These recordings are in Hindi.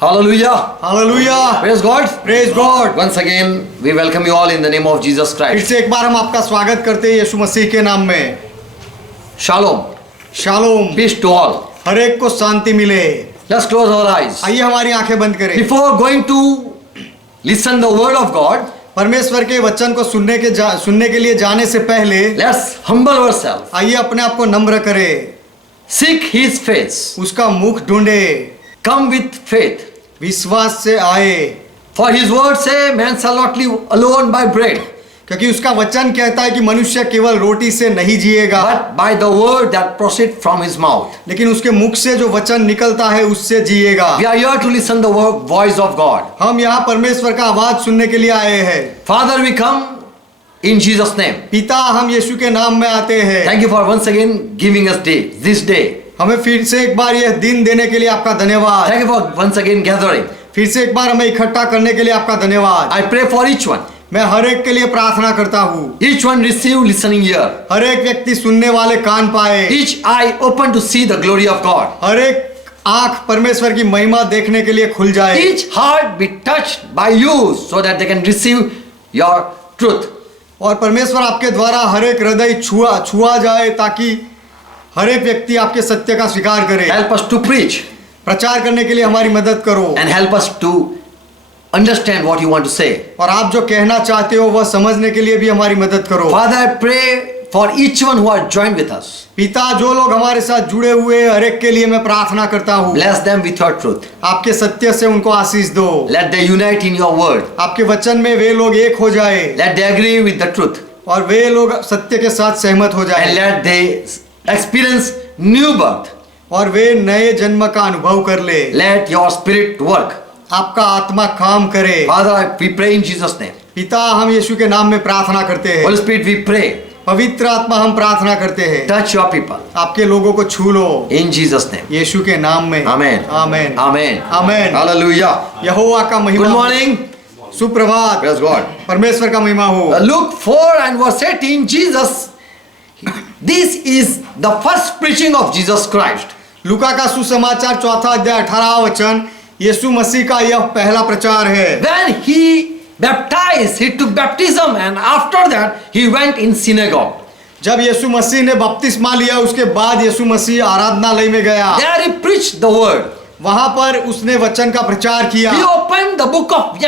Hallelujah. Hallelujah. Praise God. Praise God. Once again, we welcome you all in the name of Jesus फिर Christ. से एक बार हम आपका स्वागत करते हैं यीशु मसीह के नाम में। Shalom. Shalom. Peace to all. हर एक को शांति मिले। Let's close our eyes. आइए हमारी आंखें बंद करें। Before going to listen the word of God, परमेश्वर के वचन को सुनने के लिए जाने से पहले let's humble ourselves. आइए अपने आप को नम्र करें। Seek His face. उसका मुख ढूंढे। Come with faith. विश्वास से आए। For His word say, man shall not live alone by bread, क्योंकि उसका वचन कहता है कि मनुष्य केवल रोटी से नहीं जिएगा, but by the word that proceed from His mouth. लेकिन उसके मुख से जो वचन निकलता है उससे जिएगा। We are here to listen the voice of God. हम यहाँ परमेश्वर का आवाज सुनने के लिए आए हैं। Father, we come in Jesus' name. पिता, हम यीशु के नाम में आते हैं। Thank you for once again giving us this day. हमें फिर से एक बार यह दिन देने के लिए आपका धन्यवाद। Thank you for once again gathering. फिर से एक बार हमें इकट्ठा करने के लिए आपका धन्यवाद। I pray for each one. मैं हर एक के लिए प्रार्थना करता हूँ। Each one receive listening ear. हर एक व्यक्ति सुनने वाले कान पाए। Each eye open to see the glory of God. हर एक आंख परमेश्वर की महिमा देखने के लिए खुल जाए। Each heart be touched by you so that they can receive your truth. और परमेश्वर आपके द्वारा हर एक हृदय छुआ जाए ताकि हर एक व्यक्ति आपके सत्य का स्वीकार करे। Help us to preach प्रचार करने के लिए हमारी मदद करो and help us to understand what you want to say. और आप जो कहना चाहते हो वह समझने के लिए भी हमारी मदद करो। Father, I pray for each one who are joined with us. पिता, जो लोग हमारे साथ जुड़े हुए हर एक के लिए मैं प्रार्थना करता हूँ। Bless them with your truth. आपके सत्य से उनको आशीष दो। Let they unite in your word. आपके वचन में वे लोग एक हो जाए Let they agree with the truth. और वे लोग सत्य के साथ सहमत हो And जाए let they experience new birth. और वे नए जन्म का अनुभव कर ले। Let your spirit work. आपका आत्मा काम करे। Father, we pray in Jesus' name. पिता, हम यीशु के नाम में प्रार्थना करते हैं। Holy Spirit, we pray. पवित्र आत्मा, हम प्रार्थना करते हैं। Touch your people. आपके लोगों को छू लो In Jesus' name. यीशु के नाम में। Amen. आमेन। Amen. आमेन। Hallelujah. यहोवा का महिमा Good हो। morning. सुप्रभात। Praise God. परमेश्वर का महिमा हो। Luke 4 and verse 18, Jesus. This is the first preaching of Jesus Christ. लूका का सुसमाचार 4 अध्याय 18 वचन, यीशु मसीह का यह पहला प्रचार है। When he baptized, he took baptism and after that he went in synagogue. जब यीशु मसीह ने बपतिस्मा लिया उसके बाद यीशु मसीह आराधनालय में गया। There he preached the word. वहां पर उसने वचन का प्रचार किया। He opened the book of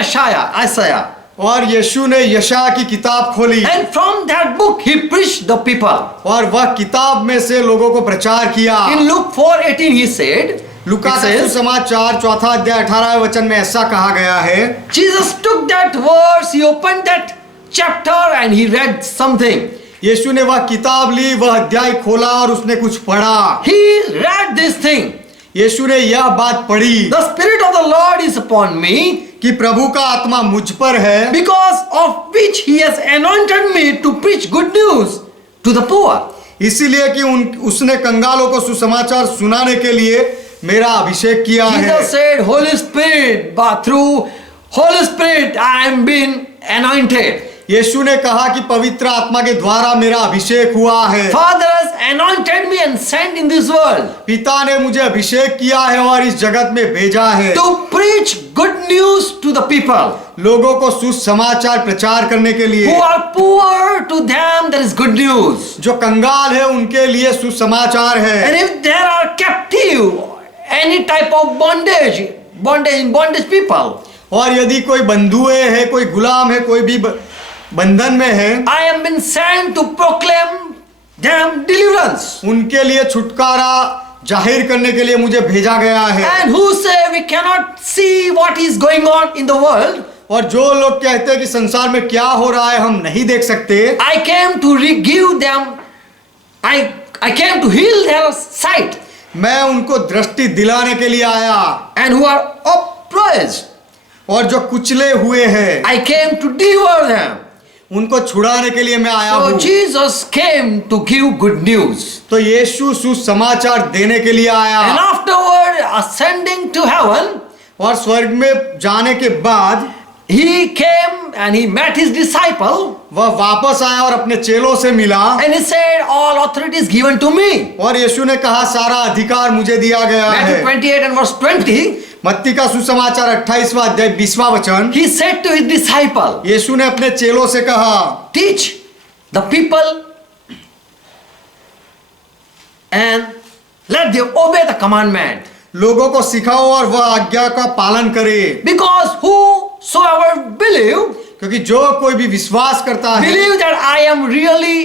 Isaiah. और यीशु ने यशायाह की किताब खोली And from that book he preached the people. और वह किताब में से लोगों को प्रचार किया। In Luke 4:18 he said, Luka it का says, सुसमाचार 4 अध्याय 18 वचन में ऐसा कहा गया है। Jesus took that verse, he opened that chapter and he read something. यीशु ने वह किताब ली, वह अध्याय खोला और उसने कुछ पढ़ा। He read this thing. यीशु ने यह बात पढ़ी The Spirit of the Lord is upon me, कि प्रभु का आत्मा मुझ पर है, because of which he has anointed me to preach good news to the poor. इसीलिए कि उसने कंगालों को सुसमाचार सुनाने के लिए मेरा अभिषेक किया है। Jesus said, Holy Spirit, but through Holy Spirit I am been anointed. यीशु ने कहा कि पवित्र आत्मा के द्वारा मेरा अभिषेक हुआ है। Father has anointed me and sent in this world पिता ने मुझे अभिषेक किया है और इस जगत में भेजा है to preach good news to the people लोगों को सुसमाचार प्रचार करने के लिए। who are poor. To them there is good news. जो कंगाल है उनके लिए सुसमाचार है। And if there are captive, any type of bondage people, और यदि कोई बंधुए है, कोई गुलाम है, कोई भी बंधन में है, I am been sent to proclaim them deliverance. उनके लिए छुटकारा जाहिर करने के लिए मुझे भेजा गया है। And who say we cannot see what is going on in the world, और जो लोग कहते हैं कि संसार में क्या हो रहा है हम नहीं देख सकते, I came to give them, I came to heal their sight. मैं उनको दृष्टि दिलाने के लिए आया। And who are oppressed, और जो कुचले हुए हैं I came to deliver them. उनको छुड़ाने के लिए मैं आया So हूँ। Jesus came to give good news. तो यीशु सुसमाचार देने के लिए आया। And afterward, ascending to heaven, और स्वर्ग में जाने के बाद he came and he met his disciple. वह वापस आया और अपने चेलों से मिला। And he said, all authority is given to me. और यीशु ने कहा सारा अधिकार मुझे दिया गया Matthew है। 28 and verse 20. मत्ती का सुसमाचार 28वां अध्याय 20वां वचन, he said to his disciple, यीशु ने अपने चेलों से कहा, teach the people and let them obey the commandment. लोगों को सिखाओ और वह आज्ञा का पालन करे, Because whosoever believe क्योंकि जो कोई भी विश्वास करता है, believe that I am really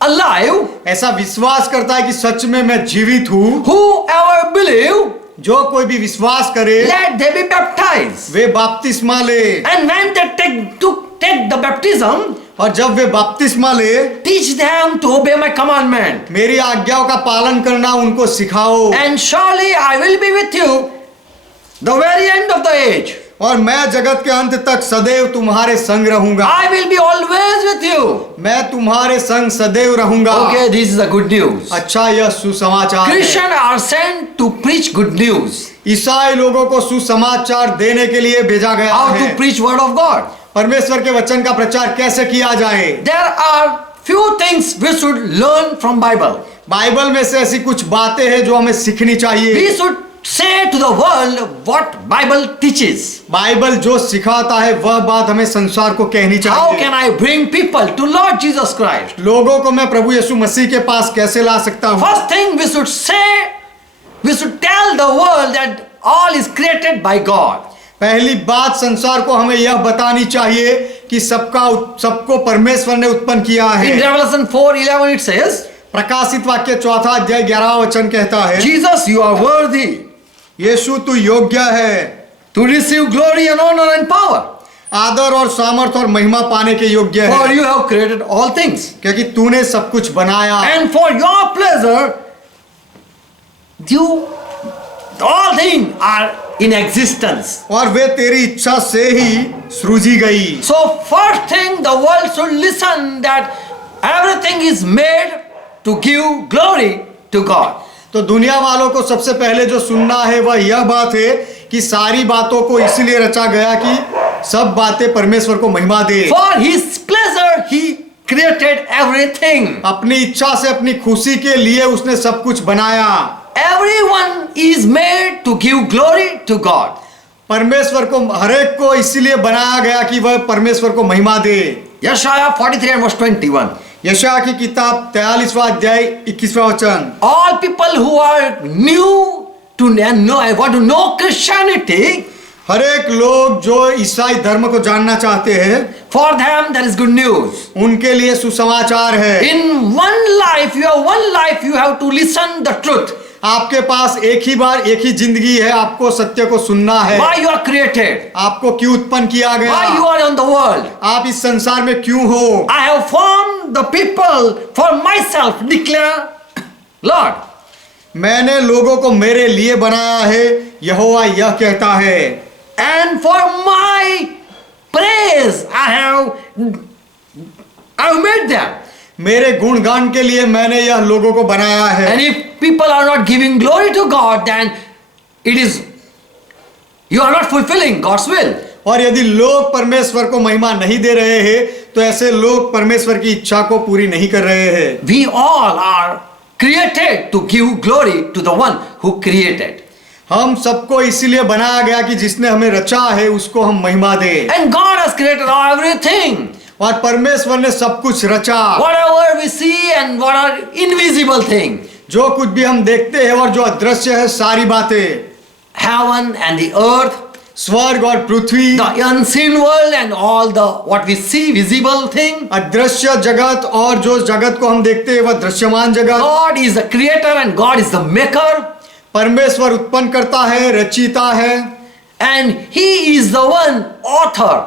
alive, ऐसा विश्वास करता है कि सच में मैं जीवित हूँ, whoever believe, जो कोई भी विश्वास करे let they be baptized. वे बपतिस्मा ले, And when they take the baptism, और जब वे बपतिस्मा ले, teach them to obey my commandment. मेरी आज्ञाओं का पालन करना उनको सिखाओ, And surely I will be with you the very end of the age. और मैं जगत के अंत तक सदैव तुम्हारे संग रहूंगा, I will be always with you. मैं तुम्हारे संग सदैव रहूंगा। Okay, this is the good news. अच्छा, यह सुसमाचार है। Christians are sent to preach good news. ईसाई लोगों को सुसमाचार देने के लिए भेजा गया How है। to preach word of God. परमेश्वर के वचन का प्रचार कैसे किया जाए। There are few things we should learn from Bible. Bible में से ऐसी कुछ बातें हैं जो हमें सीखनी चाहिए। We should say to the world what Bible teaches. Bible जो सिखाता है वह बात हमें संसार को कहनी How चाहिए। can I bring people to Lord Jesus Christ? लोगों को मैं प्रभु यीशु मसीह के पास कैसे ला सकता हूँ। First thing we should say, we should tell the world that all is created by God. पहली बात संसार को हमें यह बतानी चाहिए कि सबको परमेश्वर ने उत्पन्न किया In है। Revelation 4:11 it says, प्रकाशित वाक्य 4 अध्याय 11 वचन कहता है, Jesus, you are worthy यीशु तू योग्य है to receive glory and honor and power, आदर और सामर्थ और महिमा पाने के योग्य for है, you have created all things, क्योंकि तूने सब कुछ बनाया and for your pleasure, all things are in existence. और वे तेरी इच्छा से ही सृजी गई। So first thing the world should listen that everything is made to give glory to God. तो दुनिया वालों को सबसे पहले जो सुनना है वह यह बात है कि सारी बातों को इसलिए रचा गया कि सब बातें परमेश्वर को महिमा दे। For his pleasure he created everything. अपनी इच्छा से अपनी खुशी के लिए उसने सब कुछ बनाया। Everyone is made to give glory to God. परमेश्वर को हरेक को इसीलिए बनाया गया कि वह परमेश्वर को महिमा दे। Yeshaya 43 and verse 21. यशायाह की किताब 43वां अध्याय 21वां वचन, All people who are new to know Christianity, हरेक लोग जो ईसाई धर्म को जानना चाहते हैं for them there is good news. उनके लिए सुसमाचार है। In one life you have to listen the truth. आपके पास एक ही बार एक ही जिंदगी है, आपको सत्य को सुनना है। Why you are created? आपको क्यों उत्पन्न किया गया? Why you are on the world? आप इस संसार में क्यों हो? I have formed the people for myself, declare Lord. मैंने लोगों को मेरे लिए बनाया है, यहोवा यह कहता है। And for my praise I have made them. मेरे गुणगान के लिए मैंने यह लोगों को बनाया है। And if people are not giving glory to God, then you are not fulfilling God's will. और यदि लोग परमेश्वर को महिमा नहीं दे रहे हैं तो ऐसे लोग परमेश्वर की इच्छा को पूरी नहीं कर रहे हैं। We all are created to give glory to the one who created. हम सबको इसीलिए बनाया गया कि जिसने हमें रचा है उसको हम महिमा दें। And God has created everything. और परमेश्वर ने सब कुछ रचा। Whatever we see and what are invisible things. जो कुछ भी हम देखते हैं और जो अदृश्य है सारी बातें, Heaven and the earth, स्वर्ग और पृथ्वी, the unseen world and all the what we see visible thing. अदृश्य जगत और जो जगत को हम देखते हैं वह दृश्यमान जगत। God is the creator and God is the maker. परमेश्वर उत्पन्न करता है, रचिता है, And he is the one author.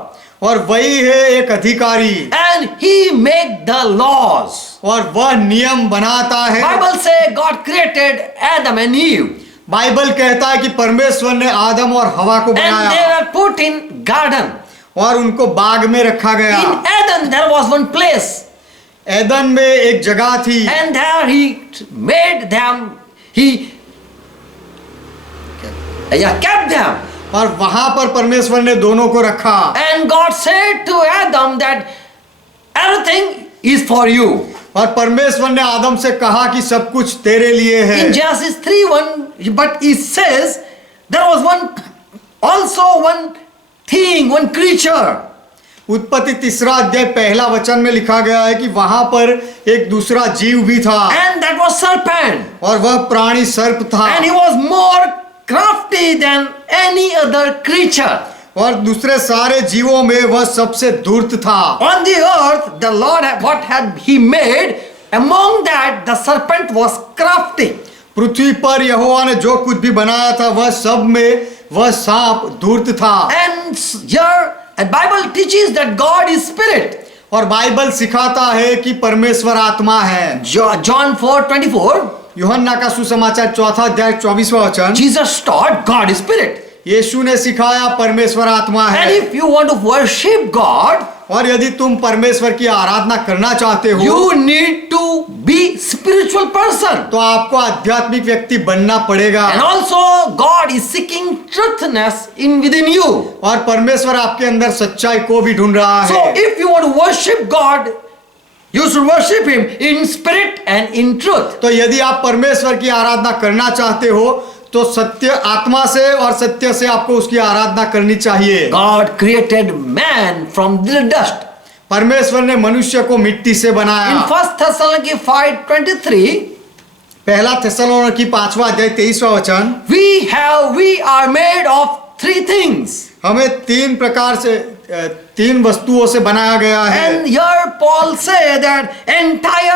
और वही है एक अधिकारी, And he make the laws. और वह नियम बनाता है। Bible say God created Adam and Eve. Bible कहता है कि परमेश्वर ने आदम और हवा को And they बनाया were put in garden. और उनको बाग में रखा गया। In Eden there was one place. Edan में एक जगह थी And there he made them. He kept them. और वहां पर परमेश्वर ने दोनों को रखा। And God said to Adam that everything is for you. और परमेश्वर ने आदम से कहा कि सब कुछ तेरे लिए है। In Genesis 3:1, but it says there was one also one thing, one creature. उत्पत्ति 3 अध्याय 1 वचन में लिखा गया है कि वहां पर एक दूसरा जीव भी था And that was serpent. और वह प्राणी सर्प था And he was more crafty than any other creature. और दूसरे सारे जीवों में वह सबसे धूर्त था। On the earth, the Lord, what had he made? Among that, the serpent was crafty. पृथ्वी पर यहोवा ने जो कुछ भी बनाया था वह सब में वह सांप धूर्त था। And here, the Bible teaches that God is spirit. और बाइबल सिखाता है कि परमेश्वर आत्मा है। John 4:24, यूहन्ना का सुसमाचार 4 अध्याय 24वां वचन, Jesus taught God is spirit. यीशु ने सिखाया परमेश्वर आत्मा And है। if you want to worship God, और यदि तुम परमेश्वर की आराधना करना चाहते हो you need to be spiritual person. तो आपको आध्यात्मिक व्यक्ति बनना पड़ेगा। And also, God is seeking truthness in within you. और परमेश्वर आपके अंदर सच्चाई को भी ढूंढ रहा So, है। if you want to worship God, you should worship Him in spirit and in truth. तो यदि आप परमेश्वर की आराधना करना चाहते हो तो सत्य आत्मा से और सत्य से आपको उसकी आराधना करनी चाहिए। God created man from the dust. परमेश्वर ने मनुष्य को मिट्टी से In बनाया। 1 Thessalonians 5:23, पहला थिस्सलुनीकि 5वां अध्याय 23वां वचन, we are made of 3 things. हमें 3 प्रकार से 3 वस्तुओं से बनाया गया है। And here Paul said that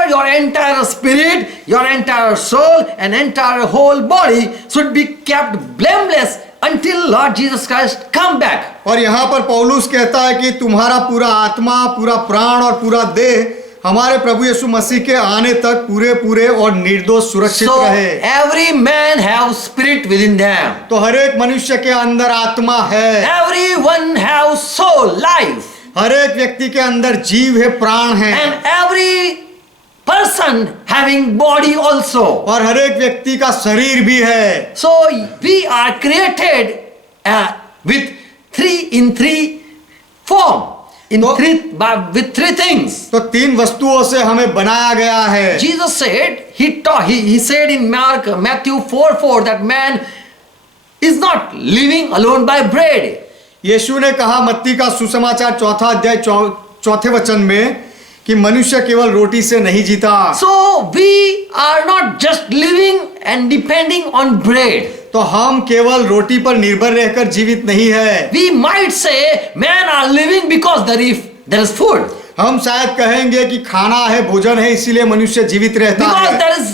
your entire spirit, your entire soul, and entire whole body should be kept blameless until Lord Jesus Christ come back. और यहाँ पर पौलुस कहता है कि तुम्हारा पूरा आत्मा, पूरा प्राण और पूरा देह हमारे प्रभु यीशु मसीह के आने तक पूरे पूरे और निर्दोष सुरक्षित So रहे। every man have spirit within them. तो हर एक मनुष्य के अंदर आत्मा है, Everyone have soul, life. हर एक व्यक्ति के अंदर जीव है, प्राण है, And every person having body also. और हर एक व्यक्ति का शरीर भी है। So we are created with three form. With 3 things. तो 3 वस्तुओं से हमें बनाया गया है। Jesus said, he said in Matthew 4:4 that man is not living alone by bread. यीशु ने कहा मत्ती का सुसमाचार 4 अध्याय 4 वचन में कि मनुष्य केवल रोटी से नहीं जीता। So we are not just living and depending on bread. तो हम केवल रोटी पर निर्भर रहकर जीवित नहीं है। We might say men are living because there is food. हम शायद कहेंगे कि खाना है, भोजन है, इसीलिए मनुष्य जीवित रहता Because है। there is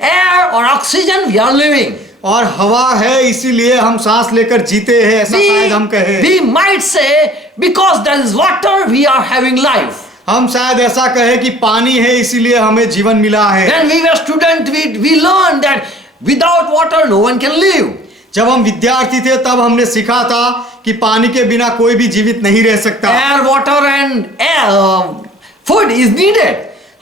air or oxygen, we are living. और हवा है इसीलिए हम सांस लेकर जीते हैं, ऐसा शायद हम कहें। We might say because there is water, we are having life. हम शायद ऐसा कहें कि पानी है इसीलिए हमें जीवन मिला है। When we were student, we learned that without water no one can live. जब हम विद्यार्थी थे तब हमने सीखा था कि पानी के बिना कोई भी जीवित नहीं रह सकता। Air, water and food is needed.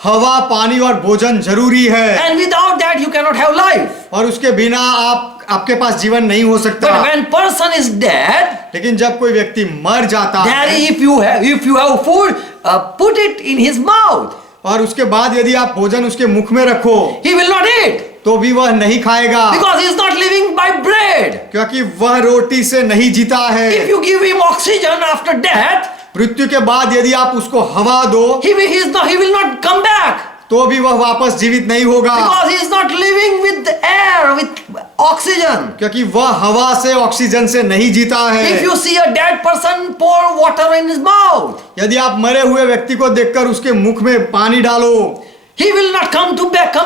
हवा, पानी और भोजन जरूरी है। And without that you cannot have life. और उसके बिना आपके पास जीवन नहीं हो सकता। But when person is dead, लेकिन जब कोई व्यक्ति मर जाता there है if you have food, put it in his mouth. और उसके बाद यदि आप भोजन उसके मुख में रखो He will not eat तो भी वह नहीं खाएगा, because he is not living by bread. क्योंकि वह रोटी से नहीं जीता है। If you give him oxygen after death, मृत्यु के बाद यदि आप उसको हवा दो he will not come back. तो भी वह वापस जीवित नहीं होगा, Because he is not living with air, with oxygen. क्योंकि वह हवा से, ऑक्सीजन से नहीं जीता है। If you see a dead person, pour water in his mouth. यदि आप मरे हुए व्यक्ति को देखकर उसके मुख में पानी डालो He will not come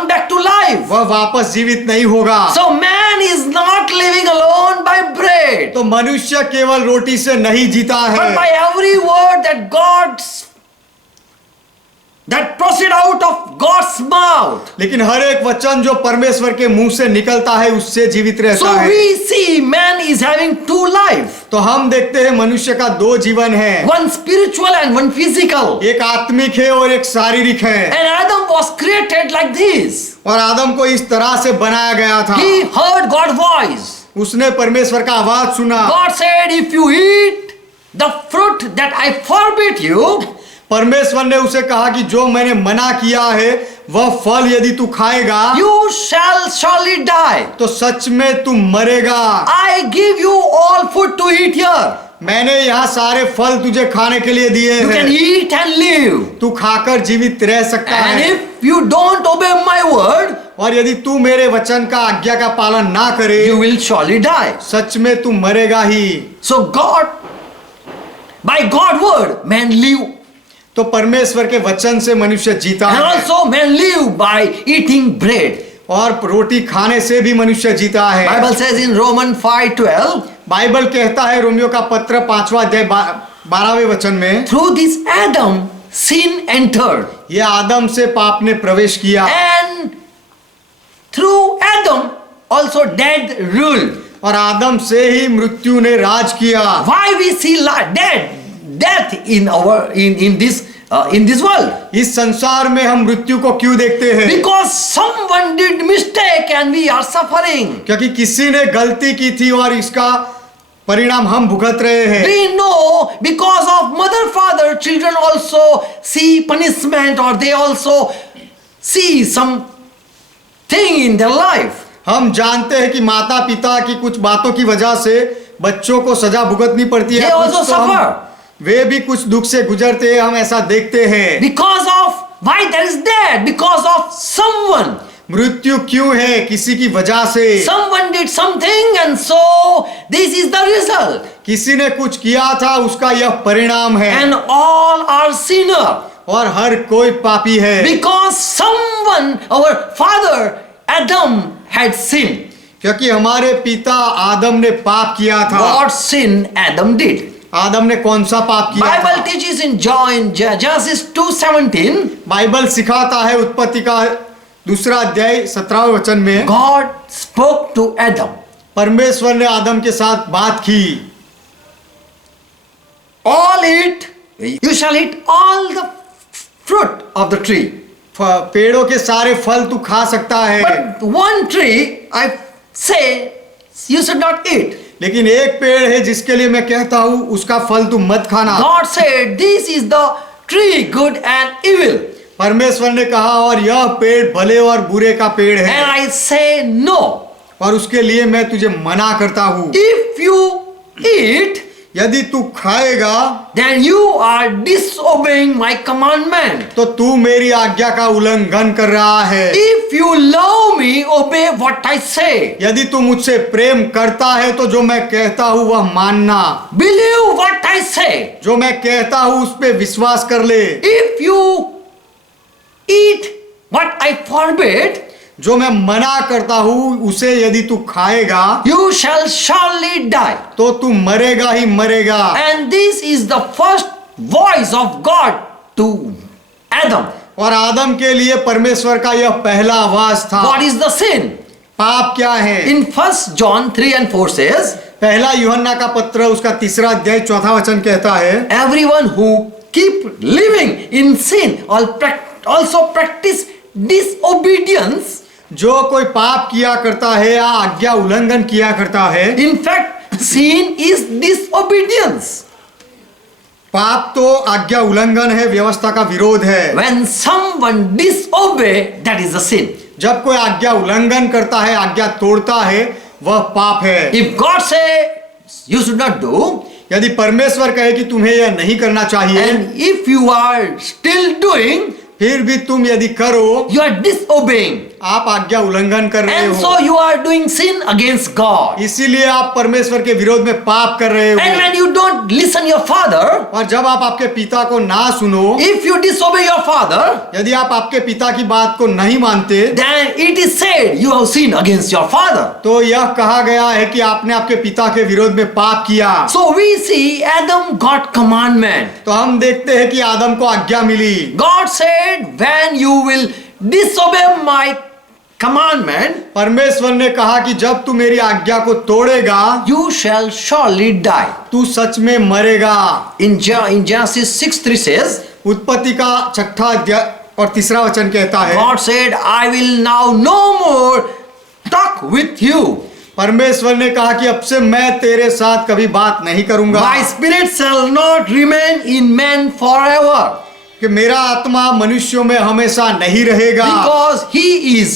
back to life. वह वापस जीवित नहीं होगा। So man is not living alone by bread, तो मनुष्य केवल रोटी से नहीं जीता but है, by every word that proceed out of God's mouth. लेकिन हर एक वचन जो परमेश्वर के मुंह से निकलता है उससे जीवित रहता So है। we see man is having 2 life, तो हम देखते हैं मनुष्य का 2 जीवन है, one spiritual and one physical. एक आत्मिक है और एक शारीरिक है। And Adam was created like this. और आदम को इस तरह से बनाया गया था। He heard God's voice. उसने परमेश्वर का आवाज सुना। God said, if you eat the fruit that I forbid you, परमेश्वर ने उसे कहा कि जो मैंने मना किया है वह फल यदि तू खाएगा you shall surely die. तो सच में तू मरेगा। I give you all food to eat here. मैंने यहाँ सारे फल तुझे खाने के लिए दिए You can हैं, eat and live. तू खाकर जीवित रह सकता And है। if you don't obey my word, और यदि तू मेरे वचन का आज्ञा का पालन ना करे you will surely die. सच में तू मरेगा ही। So God, by God's word, man live. तो परमेश्वर के वचन से मनुष्य जीता And है, also man live by eating bread. और रोटी खाने से भी मनुष्य जीता है। Bible says in Romans 5:12, Bible कहता है रोमियो का पत्र 5वां अध्याय 12वें वचन में, through this Adam sin entered, ये आदम से पाप ने प्रवेश किया and through Adam also death ruled. और आदम से ही मृत्यु ने राज किया। Why we see death in this world? इस संसार में हम मृत्यु को क्यों देखते हैं? Because someone did mistake and we are suffering. क्योंकि किसी ने गलती की थी और इसका परिणाम हम भुगत रहे हैं। We know because of mother, father, children also see punishment or they also see some thing in their life. हम जानते हैं कि माता पिता की कुछ बातों की वजह से बच्चों को सजा भुगतनी पड़ती है। They also कुछ तो हम- suffer. वे भी कुछ दुख से गुजरते हैं, हम ऐसा देखते हैं। Because of why there is death? Because of someone. मृत्यु क्यों है? किसी की वजह से। Someone did something and so this is the result. किसी ने कुछ किया था, उसका यह परिणाम है। And all are sinner. और हर कोई पापी है, Because someone, our father Adam had sinned. क्योंकि हमारे पिता आदम ने पाप किया था। What sin Adam did? आदम ने कौन सा पाप किया Bible था? teaches in Genesis 2:17, बाइबल सिखाता है उत्पत्ति का 2 अध्याय 17वें वचन में, God spoke to Adam. परमेश्वर ने आदम के साथ बात की। All eat, you shall eat all the fruit of the tree. पेड़ों के सारे फल तू खा सकता है, But one tree, I say, you should not eat. लेकिन एक पेड़ है जिसके लिए मैं कहता हूं उसका फल तू मत खाना। God said, this is the tree, good and evil. परमेश्वर ने कहा और यह पेड़ भले और बुरे का पेड़ And है, I say no. और उसके लिए मैं तुझे मना करता हूं। If you eat, यदि तू खाएगा then you are disobeying my commandment. तो तू मेरी आज्ञा का उल्लंघन कर रहा है। If you love me, obey what I say. यदि तू मुझसे प्रेम करता है तो जो मैं कहता हूं वह मानना, Believe what I say. जो मैं कहता हूं उस पे विश्वास कर ले। If you eat what I forbid, जो मैं मना करता हूं उसे यदि तू खाएगा you shall surely die. तो तू मरेगा ही मरेगा। And this is the first voice of God to Adam. और आदम के लिए परमेश्वर का यह पहला आवाज था। What is the sin? पाप क्या है? In 1 John 3:4 says, पहला यूहन्ना का पत्र उसका 3 अध्याय 4 वचन कहता है, everyone who keep living in sin also practice disobedience. जो कोई पाप किया करता है या आज्ञा उल्लंघन किया करता है, In fact, sin is disobedience. पाप तो आज्ञा उल्लंघन है, व्यवस्था का विरोध है। When someone disobey, that is a sin. जब कोई आज्ञा उल्लंघन करता है, आज्ञा तोड़ता है, वह पाप है। If God say you should not do, यदि परमेश्वर कहे कि तुम्हें यह नहीं करना चाहिए, and if you are still doing, फिर भी तुम यदि करो, you are disobeying. आप आज्ञा उल्लंघन कर रहे And हो, so you are doing sin against God. इसीलिए आप परमेश्वर के विरोध में पाप कर रहे And हो। when you don't listen your father, और जब आप आपके पिता को ना सुनो, if you disobey your father, यदि आप आपके पिता की बात को नहीं मानते, then it is said you have sinned against your father. तो यह कहा गया है कि आपने आपके पिता के विरोध में पाप किया। So we see Adam got commandment. तो हम देखते हैं कि आदम को आज्ञा मिली। God said, when you will disobey my commandment, परमेश्वर ने कहा कि जब तू मेरी आज्ञा को तोड़ेगा, you shall surely die. तू सच में मरेगा। In Genesis 6:3 says, उत्पत्ति का 6 अध्याय और 3 वचन कहता है, God said, I will now no more talk with you. परमेश्वर ने कहा कि अब से मैं तेरे साथ कभी बात नहीं करूंगा, My spirit shall not remain in man forever. कि मेरा आत्मा मनुष्यों में हमेशा नहीं रहेगा, because he is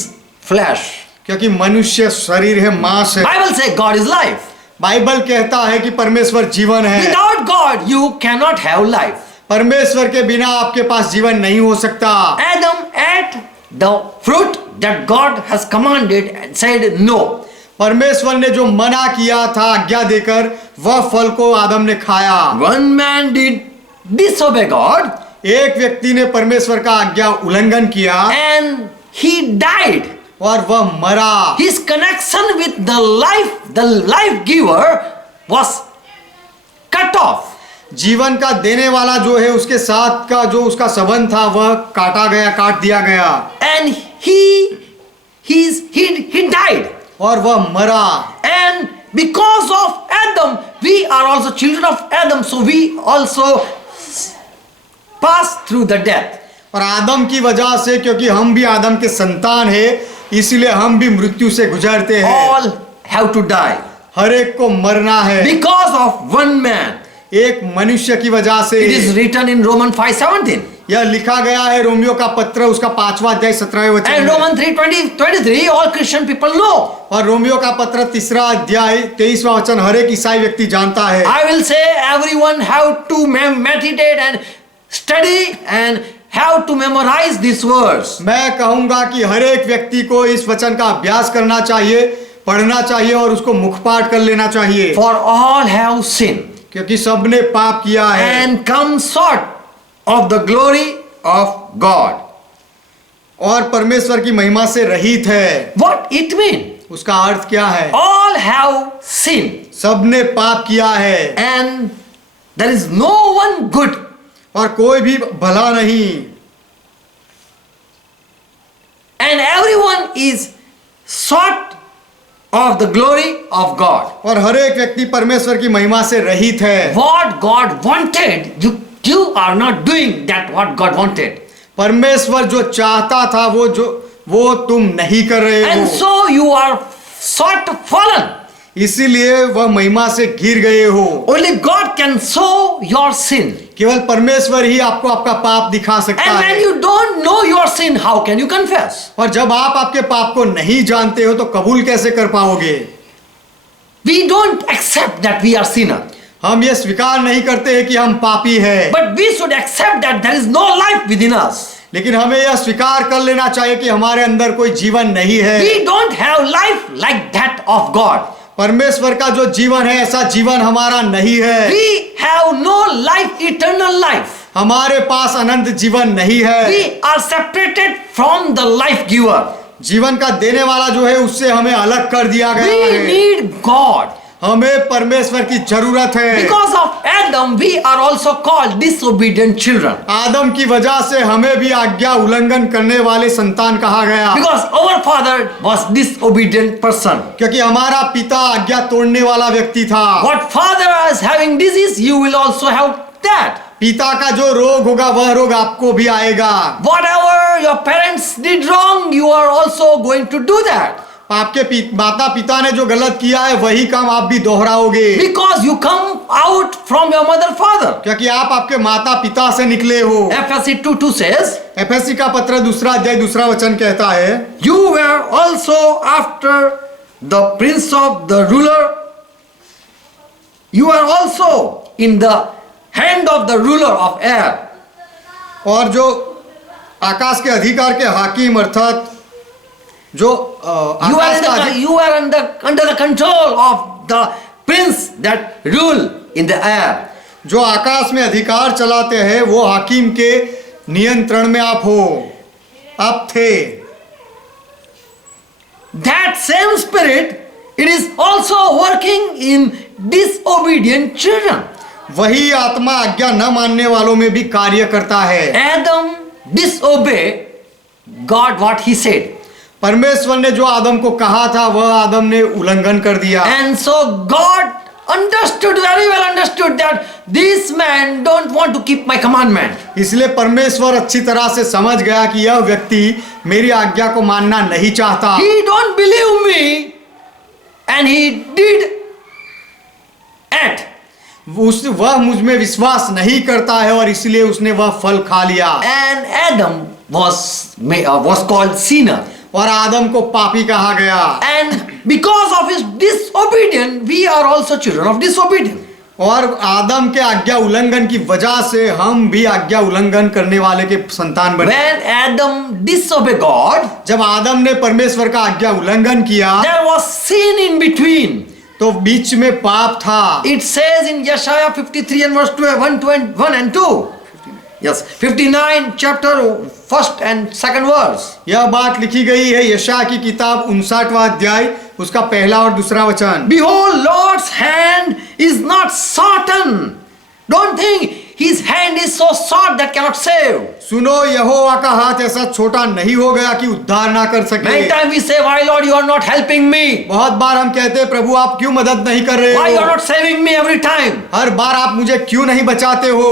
flesh. क्योंकि मनुष्य शरीर है, मांस है। Bible says God is life. Bible कहता है कि परमेश्वर जीवन है। Without God, you cannot have life. परमेश्वर के बिना आपके पास जीवन नहीं हो सकता। Adam ate the fruit that God has commanded and said no. परमेश्वर ने जो मना किया था आज्ञा देकर, वह फल को आदम ने खाया। One man did disobey God एक व्यक्ति ने परमेश्वर का आज्ञा उल्लंघन किया and he died. और वह मरा। His connection with the life giver was cut off. जीवन का देने वाला जो है उसके साथ का जो उसका संबंध था वह काट दिया गया And he died. और वह मरा। And because of Adam, we are also children of Adam, so we also pass through the death. और आदम की वजह से, क्योंकि हम भी आदम के संतान हैं, इसलिए हम भी मृत्यु से गुजरते हैं। All have to die हर एक को मरना है because of one man. एक मनुष्य की वजह से। It is written in Romans 5:17 यह लिखा गया है रोमियो का पत्र उसका 5वां अध्याय 17वें वचन and में। Romans 3:23. All Christian people know. और रोमियो का पत्र 3रा अध्याय 23वां वचन हर एक ईसाई व्यक्ति जानता है। I will say everyone have to meditate and study and have to memorize these words. मैं कहूंगा कि हर एक व्यक्ति को इस वचन का अभ्यास करना चाहिए, पढ़ना चाहिए और उसको मुखपाठ कर लेना चाहिए। For all have sinned क्योंकि सबने पाप किया है and come short of the glory of God. और परमेश्वर की महिमा से रहित है। What it mean? उसका अर्थ क्या है? All have sinned सबने पाप किया है and there is no one good. और कोई भी भला नहीं। And everyone is short of the glory of God. और हर एक व्यक्ति परमेश्वर की महिमा से रहित है। What God wanted, you are not doing that what God wanted. परमेश्वर जो चाहता था वो तुम नहीं कर रहे And हो, so you are short fallen. इसीलिए वह महिमा से गिर गए हो। Only God can show your sin. केवल परमेश्वर ही आपको आपका पाप दिखा सकता And है। when you don't know your sin, how can you confess? और जब आप आपके पाप को नहीं जानते हो तो कबूल कैसे कर पाओगे? We don't accept that we are sinner. हम ये स्वीकार नहीं करते हैं कि हम पापी हैं, But we should accept that there is no life within us. लेकिन हमें यह स्वीकार कर लेना चाहिए कि हमारे अंदर कोई जीवन नहीं है। We don't have life like that of God. परमेश्वर का जो जीवन है ऐसा जीवन हमारा नहीं है। We have no life, eternal life. हमारे पास अनंत जीवन नहीं है। We are separated from the life giver. जीवन का देने वाला जो है उससे हमें अलग कर दिया गया We है। need God. हमें परमेश्वर की जरूरत है। Because of Adam, we are also called disobedient children. आदम की वजह से हमें भी आज्ञा उल्लंघन करने वाले संतान कहा गया, Because our father was disobedient person. क्योंकि हमारा पिता आज्ञा तोड़ने वाला व्यक्ति था। What father is having disease, you will also have that. पिता का जो रोग होगा वह रोग आपको भी आएगा। Whatever your parents did wrong, you are also going to do that. आपके माता पिता ने जो गलत किया है वही काम आप भी दोहराओगे, Because you come out from your mother father. क्योंकि आप आपके माता पिता से निकले हो। Ephesians 2:2 says, एफएससी का पत्र 2रा अध्याय 2रा वचन कहता है, You were also after the prince of the ruler. You are also in the hand of the ruler of air. और जो आकाश के अधिकार के हाकिम अर्थात जो You are under the control of the prince that rule in the air. जो आकाश में अधिकार चलाते हैं वो हाकिम के नियंत्रण में आप थे। That same spirit, it is also working in disobedient children. वही आत्मा आज्ञा न मानने वालों में भी कार्य करता है। Adam disobeyed God what he said. परमेश्वर ने जो आदम को कहा था वह आदम ने उल्लंघन कर दिया। And so God very well understood that this man don't want to keep my commandment. इसलिए परमेश्वर अच्छी तरह से समझ गया कि यह व्यक्ति मेरी आज्ञा को मानना नहीं चाहता। He don't believe me and he did act. वह मुझ में विश्वास नहीं करता है और इसलिए उसने वह फल खा लिया। And Adam was called sinner. और आदम को पापी कहा गया। And because of his disobedience, we are also children of disobedience. और आदम के आज्ञा उल्लंघन की वजह से हम भी आज्ञा उल्लंघन करने वाले के संतान बने। When Adam disobeyed God, जब आदम ने परमेश्वर का आज्ञा उल्लंघन किया there was sin in between. तो बीच में पाप था। It says in Yeshaya 53 and verse 1 and 2. Yes, 59 chapter 1st and 2nd verse. यह बात लिखी गई है यशायाह की किताब 59वां अध्याय उसका पहला और दूसरा वचन। Behold, Lord's hand is not shortened. Don't think his hand is so short that cannot save. सुनो, यहोवा का हाथ ऐसा छोटा नहीं हो गया कि उद्धार ना कर सके। Many times we say, why Lord you are not helping me? बहुत बार हम कहते हैं प्रभु आप क्यों मदद नहीं कर रहे Why you are हो? not saving me every time? हर बार आप मुझे क्यों नहीं बचाते हो?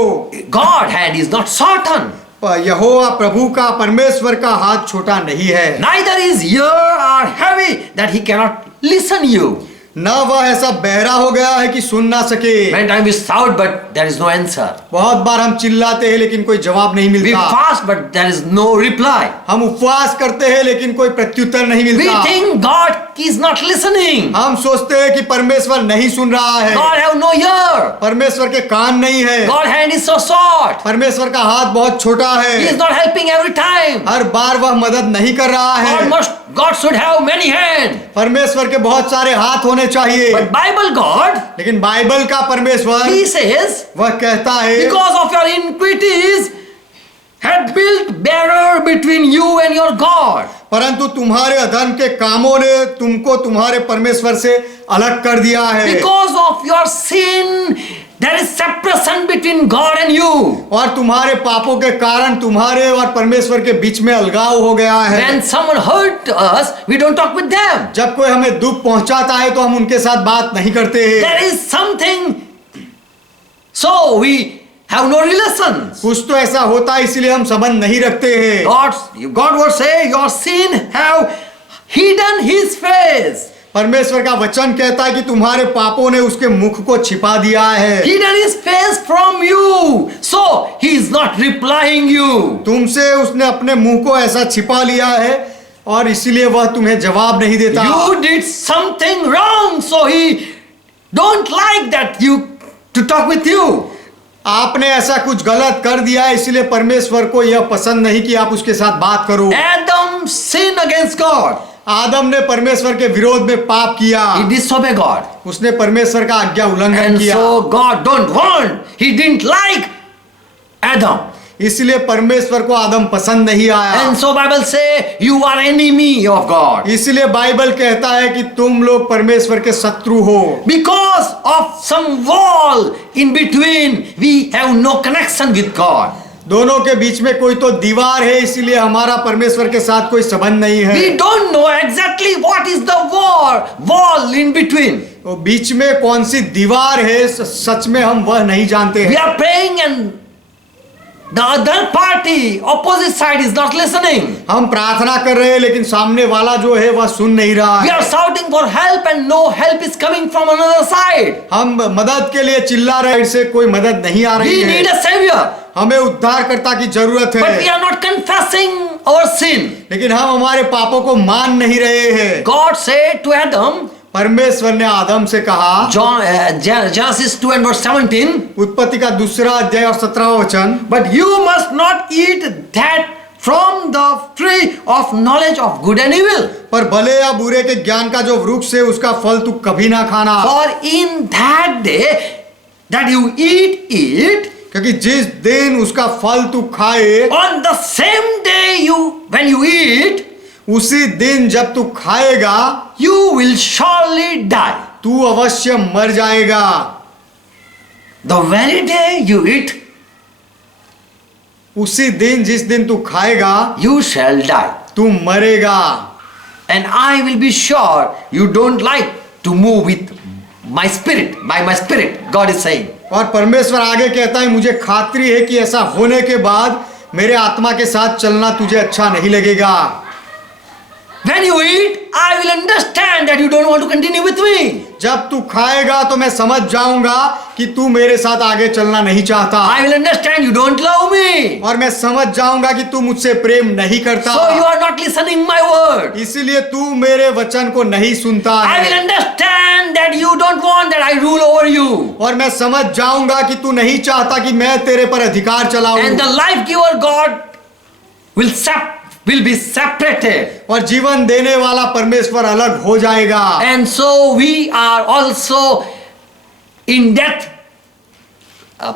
God hand is not shortened. यहोवा प्रभु का परमेश्वर का हाथ छोटा नहीं है। Neither is ear or heavy that he cannot listen you. न वह ऐसा बहरा हो गया है कि सुन ना सके। Many times we shout but there is no answer. बहुत बार हम चिल्लाते हैं लेकिन कोई जवाब नहीं We मिलता। fast but there is no reply. हम उपवास करते हैं लेकिन कोई प्रत्युत्तर नहीं We मिलता। think God is not listening. हम सोचते हैं कि परमेश्वर नहीं सुन रहा है। God have no ear. परमेश्वर के कान नहीं है। God hand is so short. परमेश्वर का हाथ बहुत छोटा He is है। not helping every time. हर बार वह मदद नहीं कर रहा है। God should have many hands. परमेश्वर के बहुत सारे हाथ होने चाहिए। But Bible God, लेकिन बाइबल का परमेश्वर He says, वह कहता है because of your iniquities, had built barrier between you and your God. परंतु तुम्हारे अधर्म के कामों ने तुमको तुम्हारे परमेश्वर से अलग कर दिया है। Because of your sin, there is separation between God and you. और तुम्हारे पापों के कारण तुम्हारे और परमेश्वर के बीच में अलगाव हो गया है। When someone hurt us, we don't talk with them. जब कोई हमें दुख पहुंचाता है तो हम उनके साथ बात नहीं करते हैं। There is something, so we have no relations. कुछ तो ऐसा होता है इसलिए हम संबंध नहीं रखते हैं। God would say, your sin have hidden His face. परमेश्वर का वचन कहता है कि तुम्हारे पापों ने उसके मुख को छिपा दिया है। Hidden His face from you, so He is not replying you. तुमसे उसने अपने मुंह को ऐसा छिपा लिया है और इसीलिए वह तुम्हें जवाब नहीं देता। You did something wrong, so He don't like that you to talk with you. आपने ऐसा कुछ गलत कर दिया है इसलिए परमेश्वर को यह पसंद नहीं कि आप उसके साथ बात करो। Adam sinned against God. आदम ने परमेश्वर के विरोध में पाप किया। He disobeyed God. उसने परमेश्वर का आज्ञा उल्लंघन And किया। so God don't want. He didn't like Adam. इसलिए परमेश्वर को आदम पसंद नहीं आया। And so Bible say you are enemy of God. इसलिए बाइबल कहता है कि तुम लोग परमेश्वर के शत्रु हो। Because of some wall in between, we have no connection with God. दोनों के बीच में कोई तो दीवार है इसीलिए हमारा परमेश्वर के साथ कोई संबंध नहीं है। We don't know exactly what is the wall in between. तो बीच में कौन सी दीवार है सच में हम वह नहीं जानते We हैं। are praying and the other party, opposite side is not listening. हम प्रार्थना कर रहे हैं लेकिन सामने वाला जो है वह सुन नहीं रहा We है। are shouting for help and no help is coming from another side. हम मदद के लिए चिल्ला रहे से कोई मदद नहीं आ रही We need है। a savior. हमें उद्धारकर्ता की जरूरत But we है are not confessing our sin. लेकिन हम हमारे पापों को मान नहीं रहे हैं। God said to Adam, परमेश्वर ने आदम से कहा Genesis 2 and verse 17, उत्पत्ति का 2 अध्याय और 17वां वचन, but you must not eat that from the tree of knowledge of good and evil. पर भले या बुरे के ज्ञान का जो वृक्ष है उसका फल तू कभी ना खाना। For in that day that you eat it, क्योंकि जिस दिन उसका फल तू खाए, on the same day when you eat, उसी दिन जब तू खाएगा you will surely die. तू अवश्य मर जाएगा। The very day you eat, उसी दिन जिस दिन तू खाएगा you shall die. तू मरेगा। And I will be sure you don't like to move with my spirit, by my spirit, God is saying. और परमेश्वर आगे कहता है मुझे खात्री है कि ऐसा होने के बाद मेरे आत्मा के साथ चलना तुझे अच्छा नहीं लगेगा। When you eat, I will understand that you don't want to continue with me. जब तू खाएगा तो मैं समझ जाऊंगा कि तू मेरे साथ आगे चलना नहीं चाहता, I will understand you don't love me. और मैं समझ जाऊंगा कि तू मुझसे प्रेम नहीं करता, So you are not listening my word. इसीलिए तू मेरे वचन को नहीं सुनता I will है। understand that you don't want that I rule over you. और मैं समझ जाऊंगा कि तू नहीं चाहता कि मैं तेरे पर अधिकार चलाऊं, And the life giver God will be separated. और जीवन देने वाला परमेश्वर अलग हो जाएगा। And so we are also in that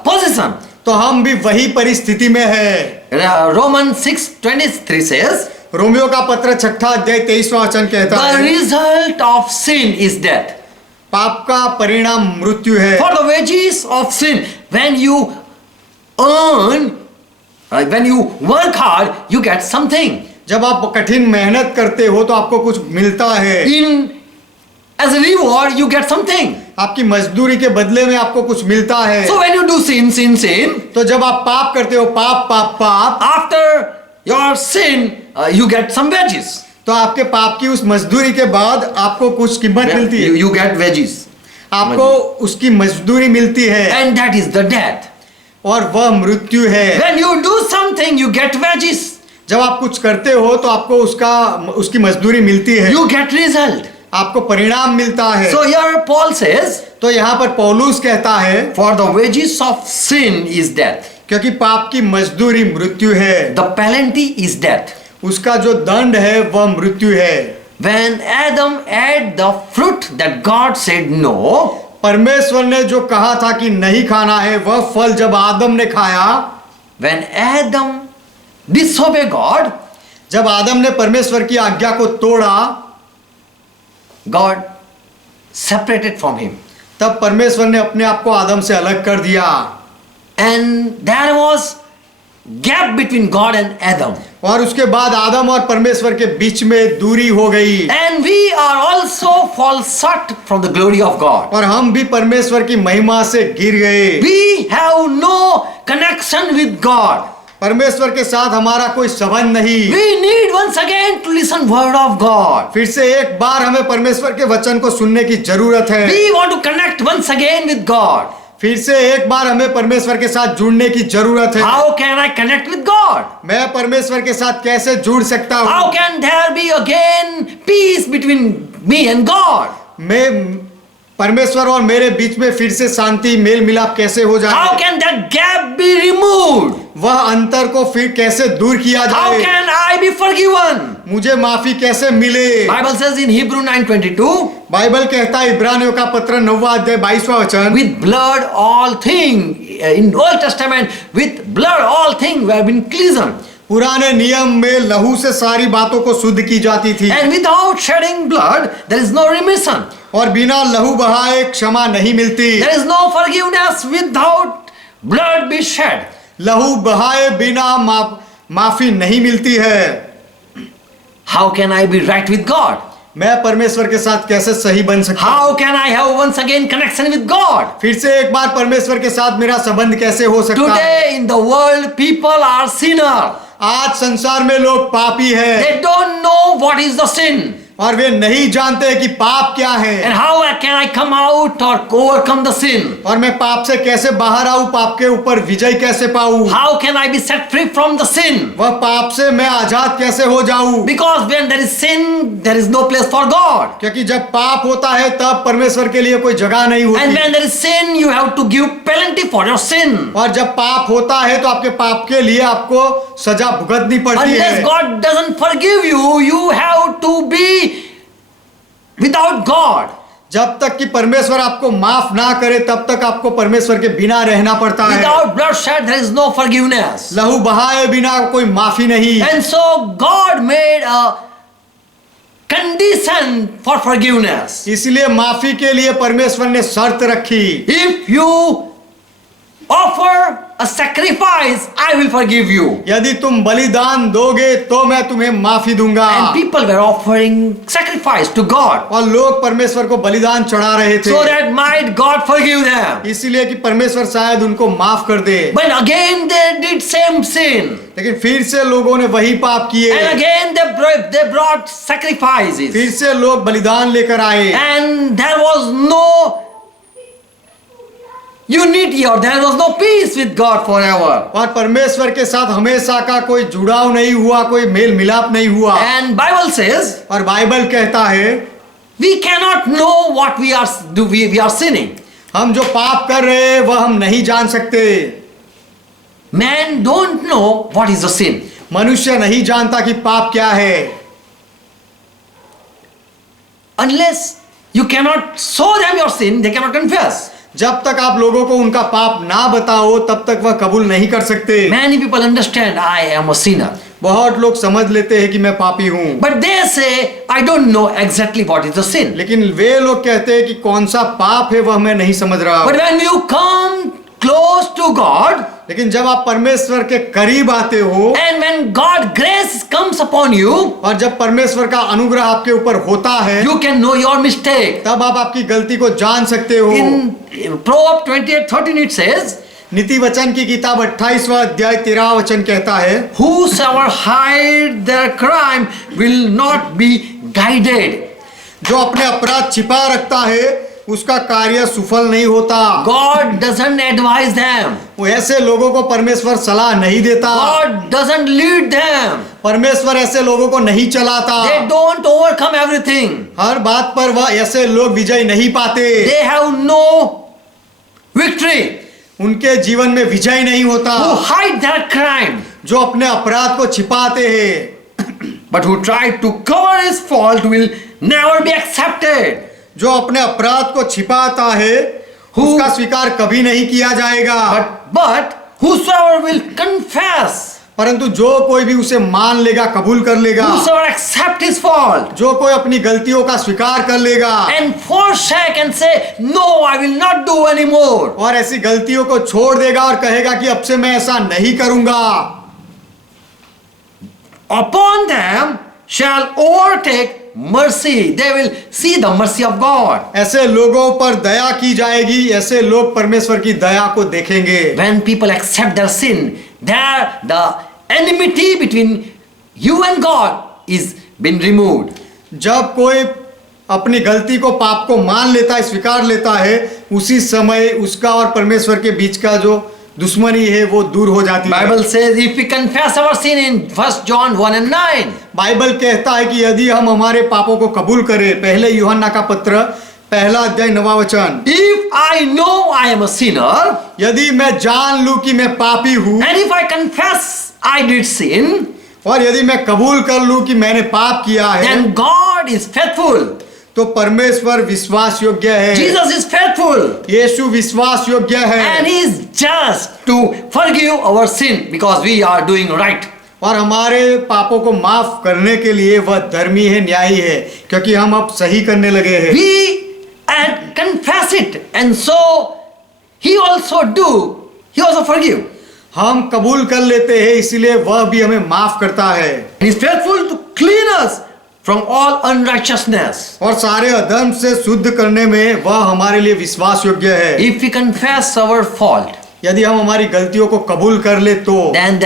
position. तो हम भी वही परिस्थिति में है। Romans 6:23 says, रोमियो का पत्र 6 अध्याय 23वां वचन कहता the है, result of sin is death. पाप का परिणाम मृत्यु है। For the wages of sin, when you earn, when you work hard, you get something. जब आप कठिन मेहनत करते हो तो आपको कुछ मिलता है, As a reward, you get something. आपकी मजदूरी के बदले में आपको कुछ मिलता है। So when you do sin, तो जब आप पाप करते हो, पाप, after your sin, you get some wages. तो आपके पाप की उस मजदूरी के बाद आपको कुछ कीमत मिलती है, You get wages. आपको उसकी मजदूरी मिलती है, And that is the death. और वह मृत्यु है। When you do something, you get wages. जब आप कुछ करते हो तो आपको उसकी मजदूरी मिलती है, You get result. आपको परिणाम मिलता है। So here Paul says, तो यहाँ पर पौलुस कहता है, for the wages of sin is death. क्योंकि पाप की मजदूरी मृत्यु है, The penalty is death. उसका जो दंड है वह मृत्यु है। When Adam ate the fruit that God said no, परमेश्वर ने जो कहा था कि नहीं खाना है, वह फल जब आदम ने खाया, when Adam disobeyed God, जब आदम ने परमेश्वर की आज्ञा को तोड़ा, God separated from him. तब परमेश्वर ने अपने आप को आदम से अलग कर दिया, And there was gap between God and Adam. और उसके बाद आदम और परमेश्वर के बीच में दूरी हो गई, And we are also fall short from the glory of God. और हम भी परमेश्वर की महिमा से गिर गए। We have no connection with God. परमेश्वर के साथ हमारा कोई संबंध नहीं। We need once again to listen word of God. फिर से एक बार हमें परमेश्वर के वचन को सुनने की जरूरत है। We want to connect once again with God. फिर से एक बार हमें परमेश्वर के साथ जुड़ने की जरूरत है। How can I connect with God? मैं परमेश्वर के साथ कैसे जुड़ सकता हूँ? How can there be again peace between me and God? मैं परमेश्वर और मेरे बीच में फिर से शांति मेल मिलाप कैसे हो How जाए? can that gap be removed? वह अंतर को फिर कैसे दूर किया How जाए? can I be forgiven? मुझे माफी कैसे मिले? Bible says in Hebrew 9:22, Bible कहता है इब्रानियों का पत्र 9 अध्याय 22वां वचन, with blood all things, in Old Testament, with blood all things have been cleansed. पुराने नियम में लहू से सारी बातों को शुद्ध की जाती थी, And without shedding blood, there is no remission. और बिना लहू बहाए क्षमा नहीं मिलती। There is no forgiveness without blood be shed. लहू बहाए बिना माफी नहीं मिलती है। How can I be right with God? मैं परमेश्वर के साथ कैसे सही बन सकता हूँ? How can I have once again connection with God? फिर से एक बार परमेश्वर के साथ मेरा संबंध कैसे हो सकता है? Today in the world, people are sinners. आज संसार में लोग पापी हैं, They don't know what is the sin. और वे नहीं जानते कि पाप क्या है, And how can I come out or overcome the sin? और मैं पाप से कैसे बाहर आऊं, पाप के ऊपर विजय कैसे पाऊं, How can I be set free from the sin? वह पाप से मैं आजाद कैसे हो जाऊं? Because when there is sin, there is no place for God. क्योंकि जब पाप होता है तब परमेश्वर के लिए कोई जगह नहीं And होती, when there is sin, you have to give penalty for your sin. और जब पाप होता है तो आपके पाप के लिए आपको सजा भुगतनी पड़ती Unless है। God doesn't forgive you, you have to be without God. जब तक कि परमेश्वर आपको माफ ना करे तब तक आपको परमेश्वर के बिना रहना पड़ता है। Without bloodshed, there is no forgiveness. लहू बहाए बिना कोई माफी नहीं। And so God made a condition for forgiveness. इसलिए माफी के लिए परमेश्वर ने शर्त रखी, If you offer a sacrifice, I will forgive you. यदि तुम बलिदान दोगे तो मैं तुम्हें माफी दूंगा। And people were offering sacrifice to God और लोग परमेश्वर को बलिदान चढ़ा रहे थे, so that might God forgive them. इसीलिए कि परमेश्वर शायद उनको माफ कर दे। But again they did same sin. लेकिन फिर से लोगों ने वही पाप किए, And again they brought sacrifices. फिर से लोग बलिदान लेकर आए, And there was no unity or there was no peace with God forever. और परमेश्वर के साथ हमेशा का कोई जुड़ाव नहीं हुआ, कोई मेल मिलाप नहीं हुआ। And Bible says और बाइबल कहता है we cannot know what we are sinning. हम जो पाप कर रहे हैं वह हम नहीं जान सकते। Man don't know what is a sin. मनुष्य नहीं जानता कि पाप क्या है। Unless you cannot show them your sin, they cannot confess. जब तक आप लोगों को उनका पाप ना बताओ तब तक वह कबूल नहीं कर सकते। Many people understand I am a sinner, बहुत लोग समझ लेते हैं कि मैं पापी हूँ, but they say I don't know exactly what is the sin. लेकिन वे लोग कहते हैं कि कौन सा पाप है वह मैं नहीं समझ रहा। But when you come close to God, लेकिन जब आप परमेश्वर के करीब आते हो and when God grace comes upon you, और जब परमेश्वर का अनुग्रह आपके ऊपर होता है you can know your mistake. तब आप आपकी गलती को जान सकते हो। In Proverbs 28:13 it says, नीति वचन की किताब 28वां अध्याय 13वां वचन कहता है, whosoever hide their crime will not be guided. जो अपने अपराध छिपा रखता है उसका कार्य सफल नहीं होता। God doesn't advise them. वो ऐसे लोगों को परमेश्वर सलाह नहीं देता, God doesn't lead them. परमेश्वर ऐसे लोगों को नहीं चलाता। They don't overcome everything. हर बात पर वह ऐसे लोग विजय नहीं पाते, They have no victory. उनके जीवन में विजय नहीं होता। Who hide their crime, जो अपने अपराध को छिपाते हैं, but who try to cover his fault will never be accepted. जो अपने अपराध को छिपाता है उसका स्वीकार कभी नहीं किया जाएगा। But whosoever will confess, परंतु जो कोई भी उसे मान लेगा, कबूल कर लेगा, whosoever accept his fault जो कोई अपनी गलतियों का स्वीकार कर लेगा and forsake and say, no, I will not do anymore. और ऐसी गलतियों को छोड़ देगा और कहेगा कि अब से मैं ऐसा नहीं करूंगा, Upon them shall overtake mercy. They will see the mercy of God. ऐसे लोगों पर दया की जाएगी, ऐसे लोग परमेश्वर की दया को देखेंगे। When people accept their sin, there the enmity between you and God is been removed. जब कोई अपनी गलती को, पाप को मान लेता है, स्वीकार लेता है, उसी समय उसका और परमेश्वर के बीच का जो दुश्मनी है वो दूर हो जाती है। Bible says if we confess our sin in 1 John 1:9, Bible कहता है कि यदि हम हमारे पापों को कबूल करें, पहले यूहन्ना का पत्र 1 अध्याय 9वां वचन, if I know I am a sinner, यदि मैं जान लूं कि मैं पापी हूं and if I confess I did sin, और यदि मैं कबूल कर लूं कि मैंने पाप किया है, then God is faithful. तो परमेश्वर विश्वास योग्य है, Jesus is faithful. यीशु विश्वास योग्य And है he is just to forgive our sin because we are doing right. और हमारे पापों को माफ करने के लिए वह धर्मी है, न्यायी है, क्योंकि हम अब सही करने लगे हैं। We and confess it, and so he also forgive. हम कबूल कर लेते हैं, इसीलिए वह भी हमें माफ करता है। He is faithful to clean us from all unrighteousness. और सारे अधर्म से शुद्ध करने में वह हमारे लिए विश्वास योग्य है। If we confess our fault, यदि हम हमारी गलतियों को कबूल कर ले तो then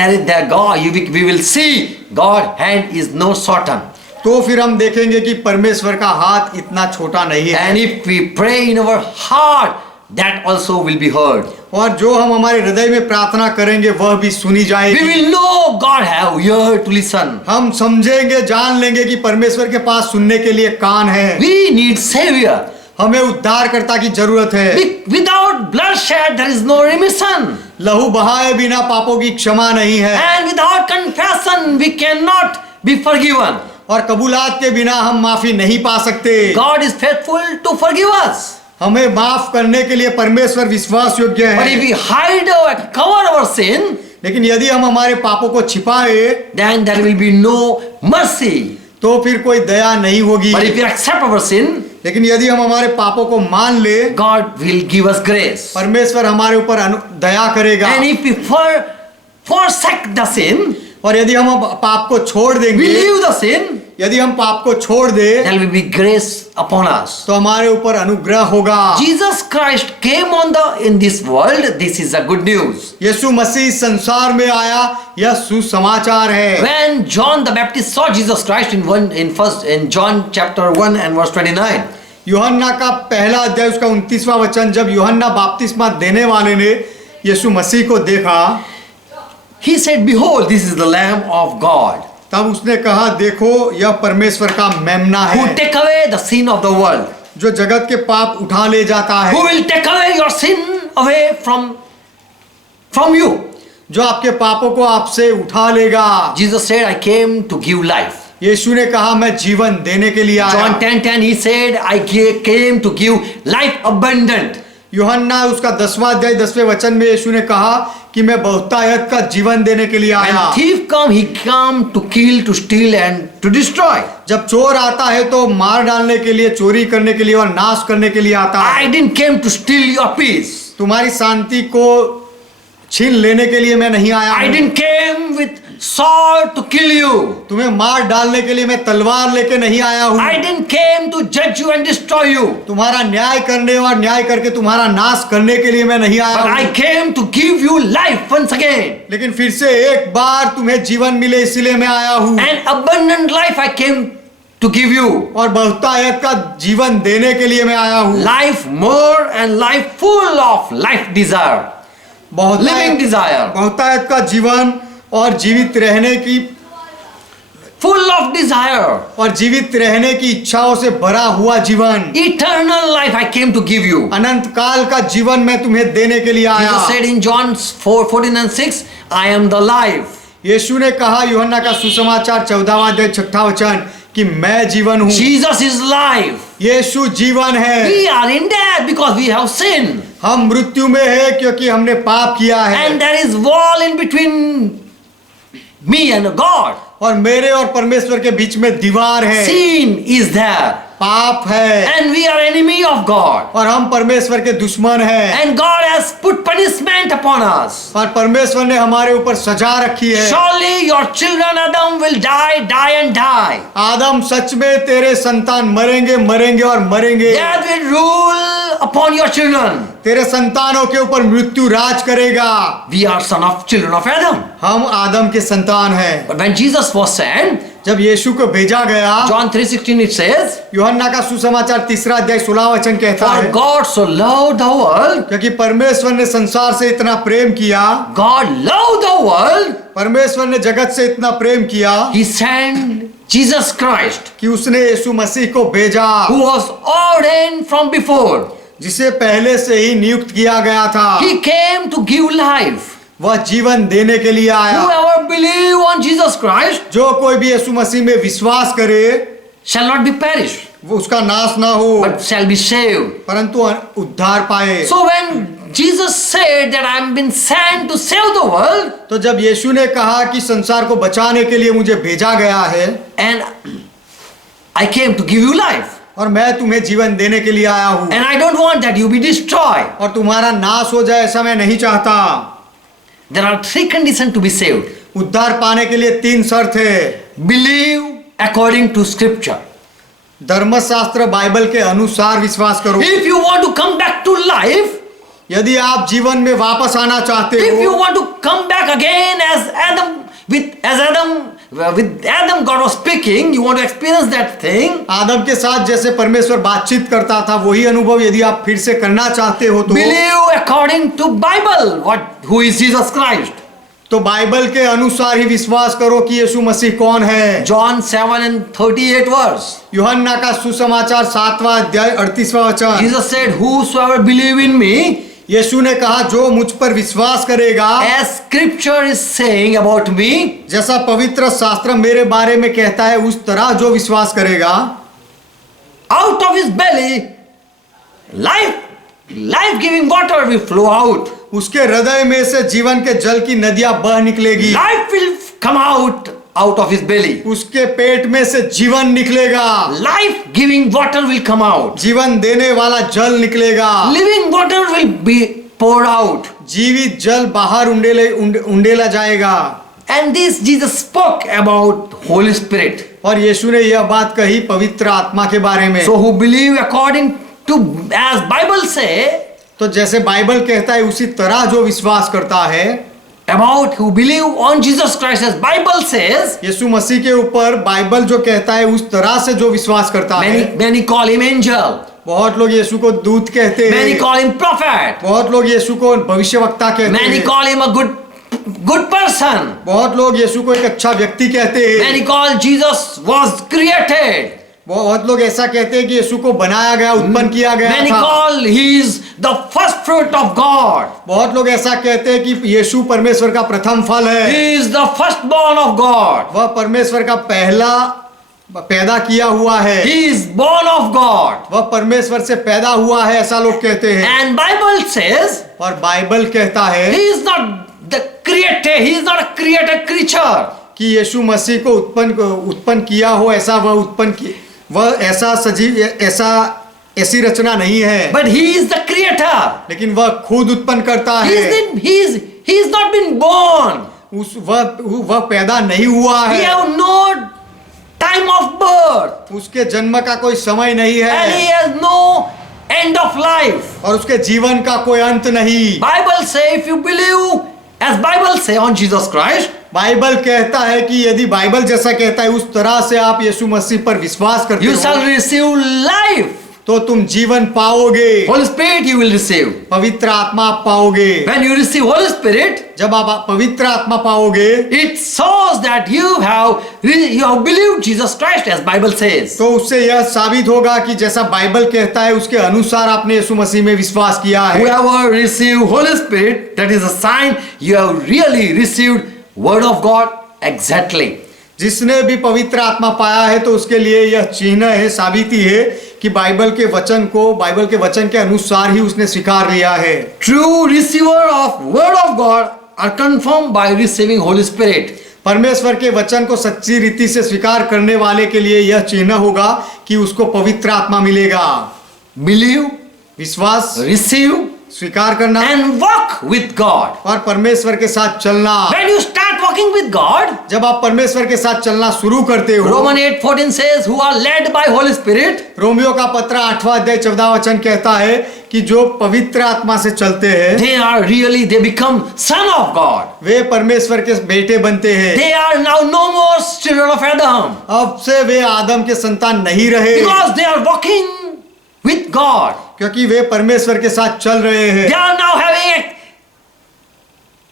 we will see God hand is no shorten. तो फिर हम देखेंगे कि परमेश्वर का हाथ इतना छोटा नहीं है। And if we pray in our heart, that also will be heard. और जो हम हमारे हृदय में प्रार्थना करेंगे वह भी सुनी We जाएगी। will know God have ear to listen. हम समझेंगे, जान लेंगे कि परमेश्वर के पास सुनने के लिए कान है। We need Savior. हमें उद्धारकर्ता की जरूरत है। Without bloodshed, there is no remission. लहू बहाए बिना पापों की क्षमा नहीं है, And without confession, we cannot be forgiven. और कबूलात के बिना हम माफी नहीं पा सकते। God is faithful to forgive us. हमें माफ करने के लिए परमेश्वर विश्वास योग्य But if है। we hide or cover our sin, लेकिन यदि हम हमारे पापों को छिपाए then there will be no mercy. तो फिर कोई दया नहीं होगी। But if we accept our sin, लेकिन यदि हम हमारे पापों को मान ले, God will give us grace. परमेश्वर हमारे ऊपर दया करेगा। And if we forsake the sin, और यदि हम अब पाप को छोड़ we देंगे, leave the sin, यदि हम पाप को छोड़ दे, there will be grace upon us. तो हमारे ऊपर अनुग्रह होगा। Jesus Christ came in this world. This is a good news. यीशु मसीह संसार में आया, यह सुसमाचार है। When John the Baptist saw Jesus Christ in John chapter 1 and verse 29, यूहन्ना का पहला अध्याय उसका 29वां वचन, जब यूहन्ना बपतिस्मा देने वाले ने यीशु मसीह को देखा, he said, "Behold, this is the Lamb of God तब उसने कहा, देखो यह परमेश्वर का मेमना who है, take away the sin of the world." जो जगत के पाप उठा ले जाता Who है, will take away your sin away from you? जो आपके पापों को आपसे उठा लेगा। Jesus said, "I came to give life." यीशु ने कहा, मैं जीवन देने के लिए John आया। 10:10 he said, "I came to give life abundant." यूहन्ना उसका 10वां अध्याय 10वें वचन में यीशु ने कहा कि मैं बहुतायत का जीवन देने के लिए When आया। thief come, he come to kill, to steal and to destroy. जब चोर आता है तो मार डालने के लिए, चोरी करने के लिए और नाश करने के लिए आता है। I didn't came to steal your peace. तुम्हारी शांति को छीन लेने के लिए मैं नहीं आया I हूं। didn't came with sword to kill you. तुम्हें मार डालने के लिए मैं तलवार लेके नहीं आया हूं। I didn't came to judge you and destroy you. तुम्हारा न्याय करने और न्याय करके तुम्हारा नाश करने के लिए मैं नहीं आया But I हूं। came to give you life once again. लेकिन फिर से एक बार तुम्हें जीवन मिले, इसीलिए मैं आया हूं। An abundant life I came to give you. और बहुतायत का जीवन देने के लिए मैं आया हूं। Life more and life full of life desire. Living desire. बहुतायत का जीवन और जीवित रहने की, Full of desire. और जीवित रहने की इच्छाओं से भरा हुआ जीवन। Eternal life I came to give you. अनंत काल का जीवन मैं तुम्हें देने के लिए आया। Jesus said in John 4:14 and 6, "I am the life." यीशु ने कहा यूहन्ना का सुसमाचार 14वां अध्याय 6वां वचन कि मैं जीवन हूँ। Jesus is life. यीशु जीवन है। We are in death because we have sinned. हम मृत्यु में है क्योंकि हमने पाप किया है। And there is wall in between me and God. और मेरे और परमेश्वर के बीच में दीवार है। Sin is there. पाप है। And we are enemy of God. और हम परमेश्वर के दुश्मन हैं। And God has put punishment upon us. और परमेश्वर ने हमारे ऊपर सजा रखी है। Surely your children Adam will die and die. आदम, सच में तेरे संतान मरेंगे, मरेंगे और मरेंगे। Death will rule upon your children. तेरे संतानों के ऊपर मृत्यु राज करेगा। We are children of Adam. हम आदम के संतान हैं। But when Jesus was sent, जब यीशु को भेजा गया, John 3:16 it says, यूहन्ना का सुसमाचार 3 अध्याय 16 वचन कहता "For है, God so loved the world." क्योंकि परमेश्वर ने संसार से इतना प्रेम किया, God loved the world. परमेश्वर ने जगत से इतना प्रेम किया He sent Jesus Christ, कि उसने यीशु मसीह को भेजा, who was ordained from before. जिसे पहले से ही नियुक्त किया गया था। He came to give life. वह जीवन देने के लिए आया। Whoever believe on Jesus Christ जो कोई भी यीशु मसीह में विश्वास करे, shall not be perished, वो उसका नाश ना हो, but shall be saved. परंतु उद्धार पाए। So when Jesus said that I am been sent to save the world, तो जब यीशु ने कहा कि संसार को बचाने के लिए मुझे भेजा गया है and I came to give you life, और मैं तुम्हें जीवन देने के लिए आया हूँ, and I don't want that you be destroyed. और तुम्हारा नाश हो जाए ऐसा मैं नहीं चाहता। There are 3 conditions to be saved. उद्धार पाने के लिए 3 शर्त है। Believe according to scripture. धर्मशास्त्र बाइबल के अनुसार विश्वास करो। If you want to come back to life, यदि आप जीवन में वापस आना चाहते if you हो, want to come back again as Adam God was speaking, you want to experience that thing, आदम के साथ जैसे परमेश्वर बातचीत करता था वही अनुभव यदि आप फिर से करना चाहते हो तो believe according to Bible who is Jesus Christ. तो बाइबल के अनुसार ही विश्वास करो कि यीशु मसीह कौन है। John 7 and 38 verse. यूहन्ना का सुसमाचार 7वां अध्याय 38वां वचन। Jesus said, "Whosoever believe in me," यीशु ने कहा, जो मुझ पर विश्वास करेगा, as scripture is saying about me, जैसा पवित्र शास्त्र मेरे बारे में कहता है उस तरह जो विश्वास करेगा, out of his belly life giving water will flow out. उसके हृदय में से जीवन के जल की नदियां बह निकलेगी। Life will come out out of his belly. उसके पेट में से जीवन निकलेगा, Life giving water will come out. जीवन देने वाला जल निकलेगा, Living water will be poured out. जीवित जल बाहर उंडेला जाएगा। And this Jesus spoke about Holy Spirit. और यीशु ने यह बात कही पवित्र आत्मा के बारे में। So who believe according to as Bible say तो जैसे बाइबल कहता है उसी तरह जो विश्वास करता है, about who believe on Jesus Christ as Bible says, यीशु मसीह के ऊपर बाइबल जो कहता है उस तरह से जो विश्वास करता है। many call him angel. बहुत लोग यीशु को दूत कहते Many हैं, call him prophet. बहुत लोग यीशु को भविष्यवक्ता कहते Many हैं, call him a good person. बहुत लोग यीशु को एक अच्छा व्यक्ति कहते हैं, Many call Jesus was created. बहुत लोग ऐसा कहते हैं कि यीशु को बनाया गया, उत्पन्न किया गया Many था। call he is the first fruit of God. बहुत लोग ऐसा कहते हैं कि यीशु परमेश्वर का प्रथम फल है, He is the firstborn of God. वह परमेश्वर का पहला पैदा किया हुआ है, He is born of God. वह परमेश्वर से पैदा हुआ है, ऐसा लोग कहते हैं। And Bible says और बाइबल कहता है he is not the created. He is not a created creature. कि यीशु मसीह को उत्पन्न किया हो, ऐसा वह ऐसा सजीव ऐसी रचना नहीं है, But he is the creator. लेकिन वह खुद उत्पन्न करता है। He is not been born. वह पैदा नहीं हुआ He है, have no time of birth. उसके जन्म का कोई समय नहीं And he है has no end of life. और उसके जीवन का कोई अंत नहीं। Bible say if you believe as Bible say on Jesus Christ, Bible कहता है कि यदि बाइबल जैसा कहता है उस तरह से आप यीशु मसीह पर विश्वास करते you shall हो receive life. तो तुम जीवन पाओगे, Holy Spirit you will receive. पवित्र आत्मा आप पाओगे। When you receive Holy Spirit, जब आप पवित्र आत्मा पाओगे it shows that you have believed Jesus Christ as Bible says. तो उससे यह साबित होगा कि जैसा बाइबल कहता है उसके अनुसार आपने यीशु मसीह में विश्वास किया है। Whoever receive Holy Spirit, that is a sign you have really received Word of God exactly. जिसने भी पवित्र आत्मा पाया है तो उसके लिए यह चिन्ह है, साबिती है कि बाइबल के वचन के अनुसार ही उसने स्वीकार लिया है। True receiver of Word of God are confirmed by receiving Holy Spirit. परमेश्वर के वचन को सच्ची रीति से स्वीकार करने वाले के लिए यह चिन्ह होगा कि उसको पवित्र आत्मा मिलेगा। Believe, विश्वास, receive, स्वीकार करना and walk with God. और परमेश्वर के साथ चलना। When you start walking with God, जब आप परमेश्वर के साथ चलना शुरू करते हो, Romans 8:14 says, who are led by Holy Spirit, Romeo का पत्र 8वां अध्याय 14वां वचन कहता है कि जो पवित्र आत्मा से चलते हैं they become son of God. वे परमेश्वर के बेटे बनते हैं। They are now no more children of Adam. अब से वे आदम के संतान नहीं रहे, Because they are walking with God. क्योंकि वे परमेश्वर के साथ चल रहे हैं। They are now having a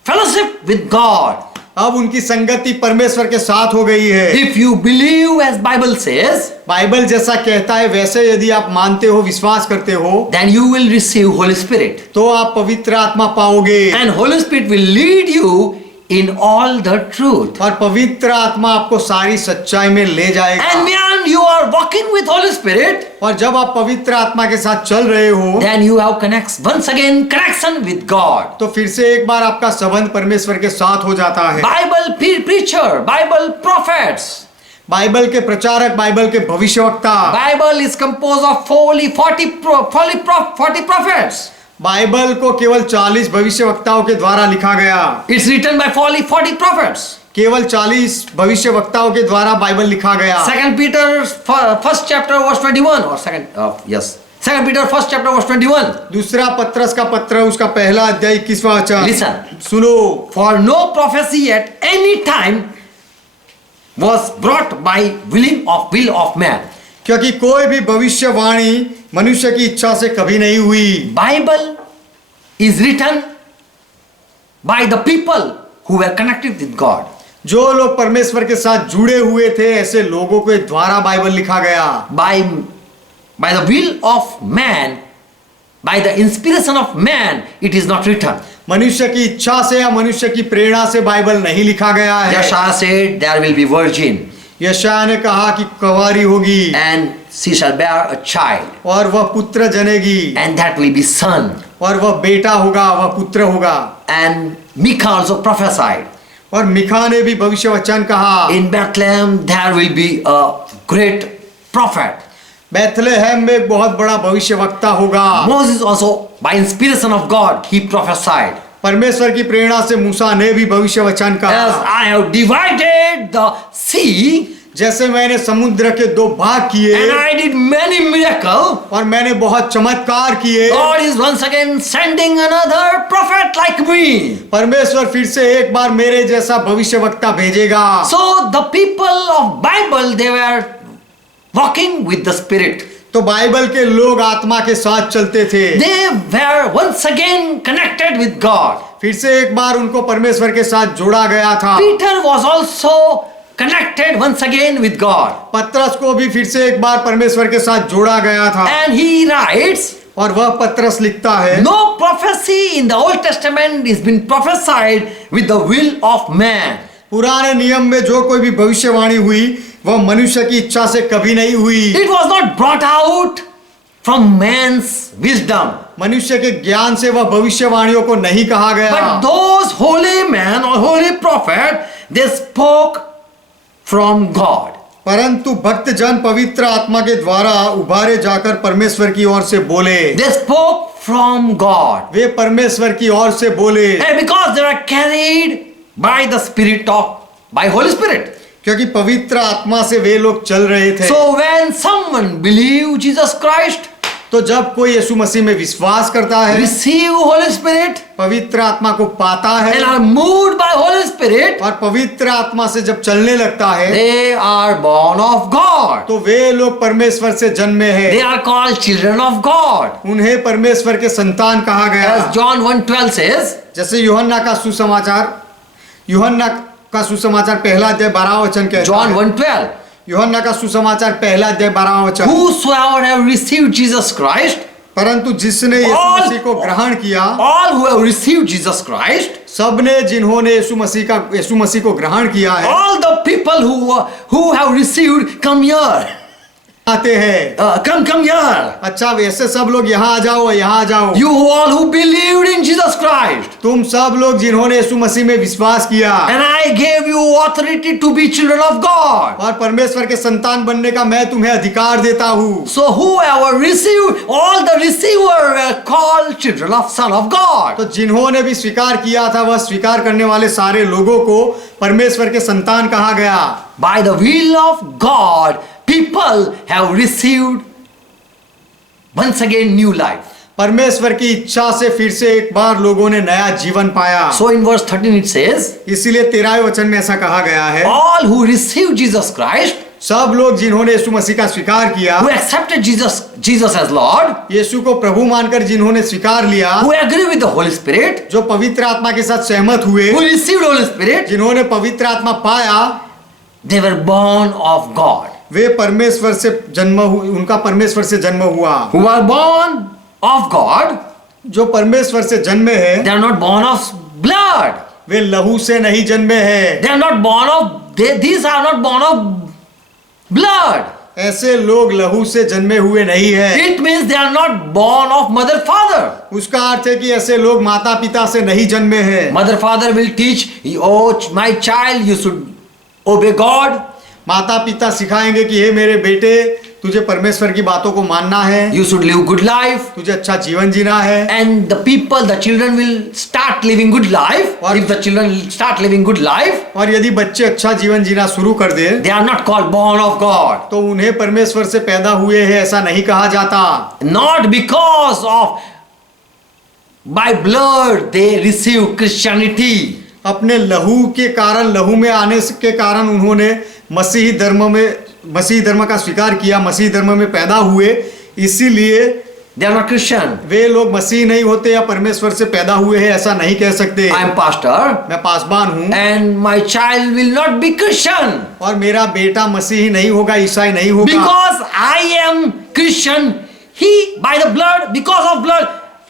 fellowship with God. अब उनकी संगति परमेश्वर के साथ हो गई है। If you believe as Bible says, Bible जैसा कहता है वैसे यदि आप मानते हो, विश्वास करते हो, then you will receive Holy Spirit. तो आप पवित्र आत्मा पाओगे And Holy Spirit will lead you in all the truth. और पवित्र आत्मा आपको सारी सच्चाई में ले जाएगा। And when you are walking with Holy Spirit, और जब आप पवित्र आत्मा के साथ चल रहे हो then you have once again connection with God. तो फिर से एक बार आपका संबंध परमेश्वर के साथ हो जाता है। Bible preacher, Bible prophets. Bible के प्रचारक, बाइबल के भविष्यवक्ता, Bible is composed of 40 prophets. Bible को केवल 40 भविष्यवक्ताओं के द्वारा लिखा गया। It's written by 40 prophets. केवल 40 भविष्यवक्ताओं के द्वारा बाइबल लिखा गया। 2 Peter first chapter verse 21 or Second Peter first chapter verse 21. दूसरा पत्रस का पत्र उसका पहला अध्याय 21वां वचन। Listen. सुनो, For no prophecy at any time was brought by will of man. क्योंकि कोई भी भविष्यवाणी मनुष्य की इच्छा से कभी नहीं हुई। Bible is written by the people who were connected with God. जो लोग परमेश्वर के साथ जुड़े हुए थे ऐसे लोगों के द्वारा बाइबल लिखा गया। By the will of man, by the inspiration of man, it is not written. मनुष्य की इच्छा से या मनुष्य की प्रेरणा से बाइबल नहीं लिखा गया है। Yeshua said there will be virgin यशायाह ने कहा कि कुंवारी होगी and she shall bear a child और वह पुत्र जनेगी and that will be son. और वह बेटा होगा, वह पुत्र होगा। And Micah also prophesied. और मिखा ने भी भविष्य वचन कहा, In Bethlehem, there will be a great prophet. बैथलेहम में एक बहुत बड़ा भविष्य वक्ता होगा। Moses also, by inspiration of God, he prophesied. परमेश्वर की प्रेरणा से मूसा ने भी भविष्य वचन As कहा, I have divided the sea, जैसे मैंने समुद्र के दो भाग किए and I did many miracles, और मैंने बहुत चमत्कार किए, God is once again sending another prophet like me. परमेश्वर फिर से एक बार मेरे जैसा भविष्य वक्ता भेजेगा। So the people of Bible, they were walking with the Spirit. तो बाइबल के लोग आत्मा के साथ चलते थे, They were once again connected with God. फिर से एक बार उनको परमेश्वर के साथ जोड़ा गया था। Peter was also connected once again with God. पत्रस को भी फिर से एक बार परमेश्वर के साथ जोड़ा गया था, And he writes, और वह पत्रस लिखता है, no prophecy in the Old Testament is been prophesied with the will of man. पुराने नियम में जो कोई भी भविष्यवाणी हुई वह मनुष्य की इच्छा से कभी नहीं हुई। It was not brought out from man's wisdom. मनुष्य के ज्ञान से वह भविष्यवाणियों को नहीं कहा गया, But those holy men or holy prophet, they spoke from God. परंतु भक्त जन पवित्र आत्मा के द्वारा उभारे जाकर परमेश्वर की ओर से बोले, They spoke from God. वे परमेश्वर की ओर से बोले, And because they were carried by the Spirit of, by Holy Spirit. क्योंकि पवित्र आत्मा से वे लोग चल रहे थे। So when someone believe Jesus Christ, तो जब कोई यीशु मसीह में विश्वास करता है, receive Holy Spirit, पवित्र आत्मा को पाता है and are moved by Holy Spirit, और पवित्र आत्मा से जब चलने लगता है, they are born of God. तो वे लोग परमेश्वर से जन्मे हैं, They are called children of God. उन्हें परमेश्वर के संतान कहा गया। As John 1:12 says, जैसे यूहन्ना का सुसमाचार पहला अध्याय 12 वचन कहता John है, 1:12, यूहन्ना का सुसमाचार पहला अध्याय 12 वचन, whosoever have received Jesus Christ, परंतु जिसने यीशु All- मसीह को ग्रहण किया, all who have received Jesus Christ, सबने जिन्होंने यीशु मसीह को ग्रहण किया है, all the people who have received, come here. आते हैं। Come here. अच्छा, वैसे सब लोग यहाँ आ जाओ, यहाँ आ जाओ। You all who believed in Jesus Christ, तुम सब लोग जिन्होंने यीशु मसीह में विश्वास किया and I gave you authority to be children of God. और परमेश्वर के संतान बनने का मैं तुम्हें अधिकार देता हूँ। So whoever received, all the receiver were called children of Son of God. तो जिन्होंने भी स्वीकार किया था वह स्वीकार करने वाले सारे लोगों को परमेश्वर के संतान कहा गया। By the will of God, people have received once again new life. परमेश्वर की इच्छा से फिर से एक बार लोगों ने नया जीवन पाया। So in verse 13 it says, इसीलिए 13वें वचन में ऐसा कहा गया है, all who received Jesus Christ, सब लोग जिन्होंने यीशु मसीह का स्वीकार किया, who accepted Jesus as Lord, यीशु को प्रभु मानकर जिन्होंने स्वीकार लिया, who agree with the Holy Spirit, जो पवित्र आत्मा के साथ सहमत हुए, who received Holy Spirit, जिन्होंने पवित्र आत्मा पाया, they were born of God. वे परमेश्वर से उनका परमेश्वर से जन्म हुआ। Who are born of God, जो परमेश्वर से जन्मे हैं, they are not born of blood. वे लहू से नहीं जन्मे हैं। They are not born of, these are not born of blood. ऐसे लोग लहू से जन्मे हुए नहीं है। It means they are not born of mother father. उसका अर्थ है कि ऐसे लोग माता पिता से नहीं जन्मे हैं। Mother father will teach, oh my child, you should obey God. माता पिता सिखाएंगे कि हे मेरे बेटे, तुझे परमेश्वर की बातों को मानना है, You should live good life. तुझे अच्छा जीवन जीना है। And the children will start living good life. What? If the children start living good life, और यदि बच्चे अच्छा जीवन जीना शुरू कर दे they are not called born of God. तो उन्हें परमेश्वर से पैदा हुए हैं ऐसा नहीं कहा जाता। Not because of by blood they receive Christianity. अपने लहू के कारण, लहू में आने के कारण उन्होंने मसीही धर्म का स्वीकार किया, मसीही धर्म में पैदा हुए, इसीलिए They are not Christian. वे लोग मसीह नहीं होते या परमेश्वर से पैदा हुए हैं ऐसा नहीं कह सकते। I am pastor मैं पासबान हूँ and my child will not be Christian और मेरा बेटा मसीही नहीं होगा, ईसाई नहीं होगा, because I am Christian. He by the blood, because of blood,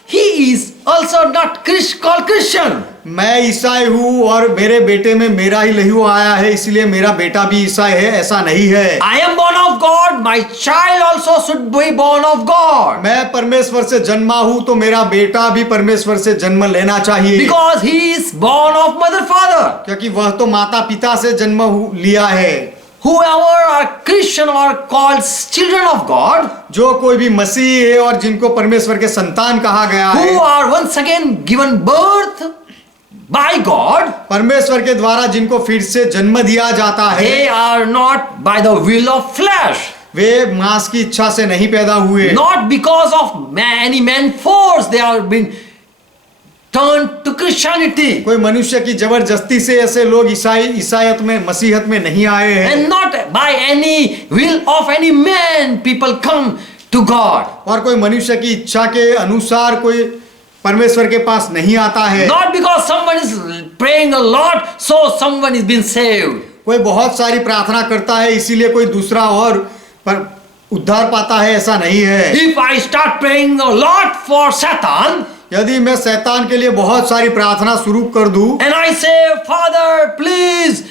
he is also not called Christian. मैं ईसाई हूँ और मेरे बेटे में मेरा ही लहू आया है इसलिए मेरा बेटा भी ईसाई है, ऐसा नहीं है। I am born of God, my child also should be born of God. मैं परमेश्वर से जन्मा हूँ तो मेरा बेटा भी परमेश्वर से जन्म लेना चाहिए, Because he is born of mother father. क्योंकि वह तो माता पिता से जन्म लिया है। Whoever are Christian or called children of God, जो कोई भी मसीह है और जिनको परमेश्वर के संतान कहा गया who है, are once again given birth by God, परमेश्वर के द्वारा जिनको फिर से जन्म दिया जाता है, they are not by the will of flesh, वे मांस की इच्छा से नहीं पैदा हुए, not because of any man force they are been turned to Christianity, कोई मनुष्य की जबरदस्ती से ऐसे लोग ईसाईयत में मसीहत में नहीं आए हैं, and not by any will of any man people come to God. और कोई मनुष्य की इच्छा के अनुसार कोई परमेश्वर के पास नहीं आता है। Not because someone is praying a lot, so someone is being saved. कोई बहुत सारी प्रार्थना करता है इसीलिए कोई दूसरा और पर उद्धार पाता है, ऐसा नहीं है। If I start praying a lot for Satan, यदि मैं शैतान के लिए बहुत सारी प्रार्थना शुरू कर दूं and I say, Father, please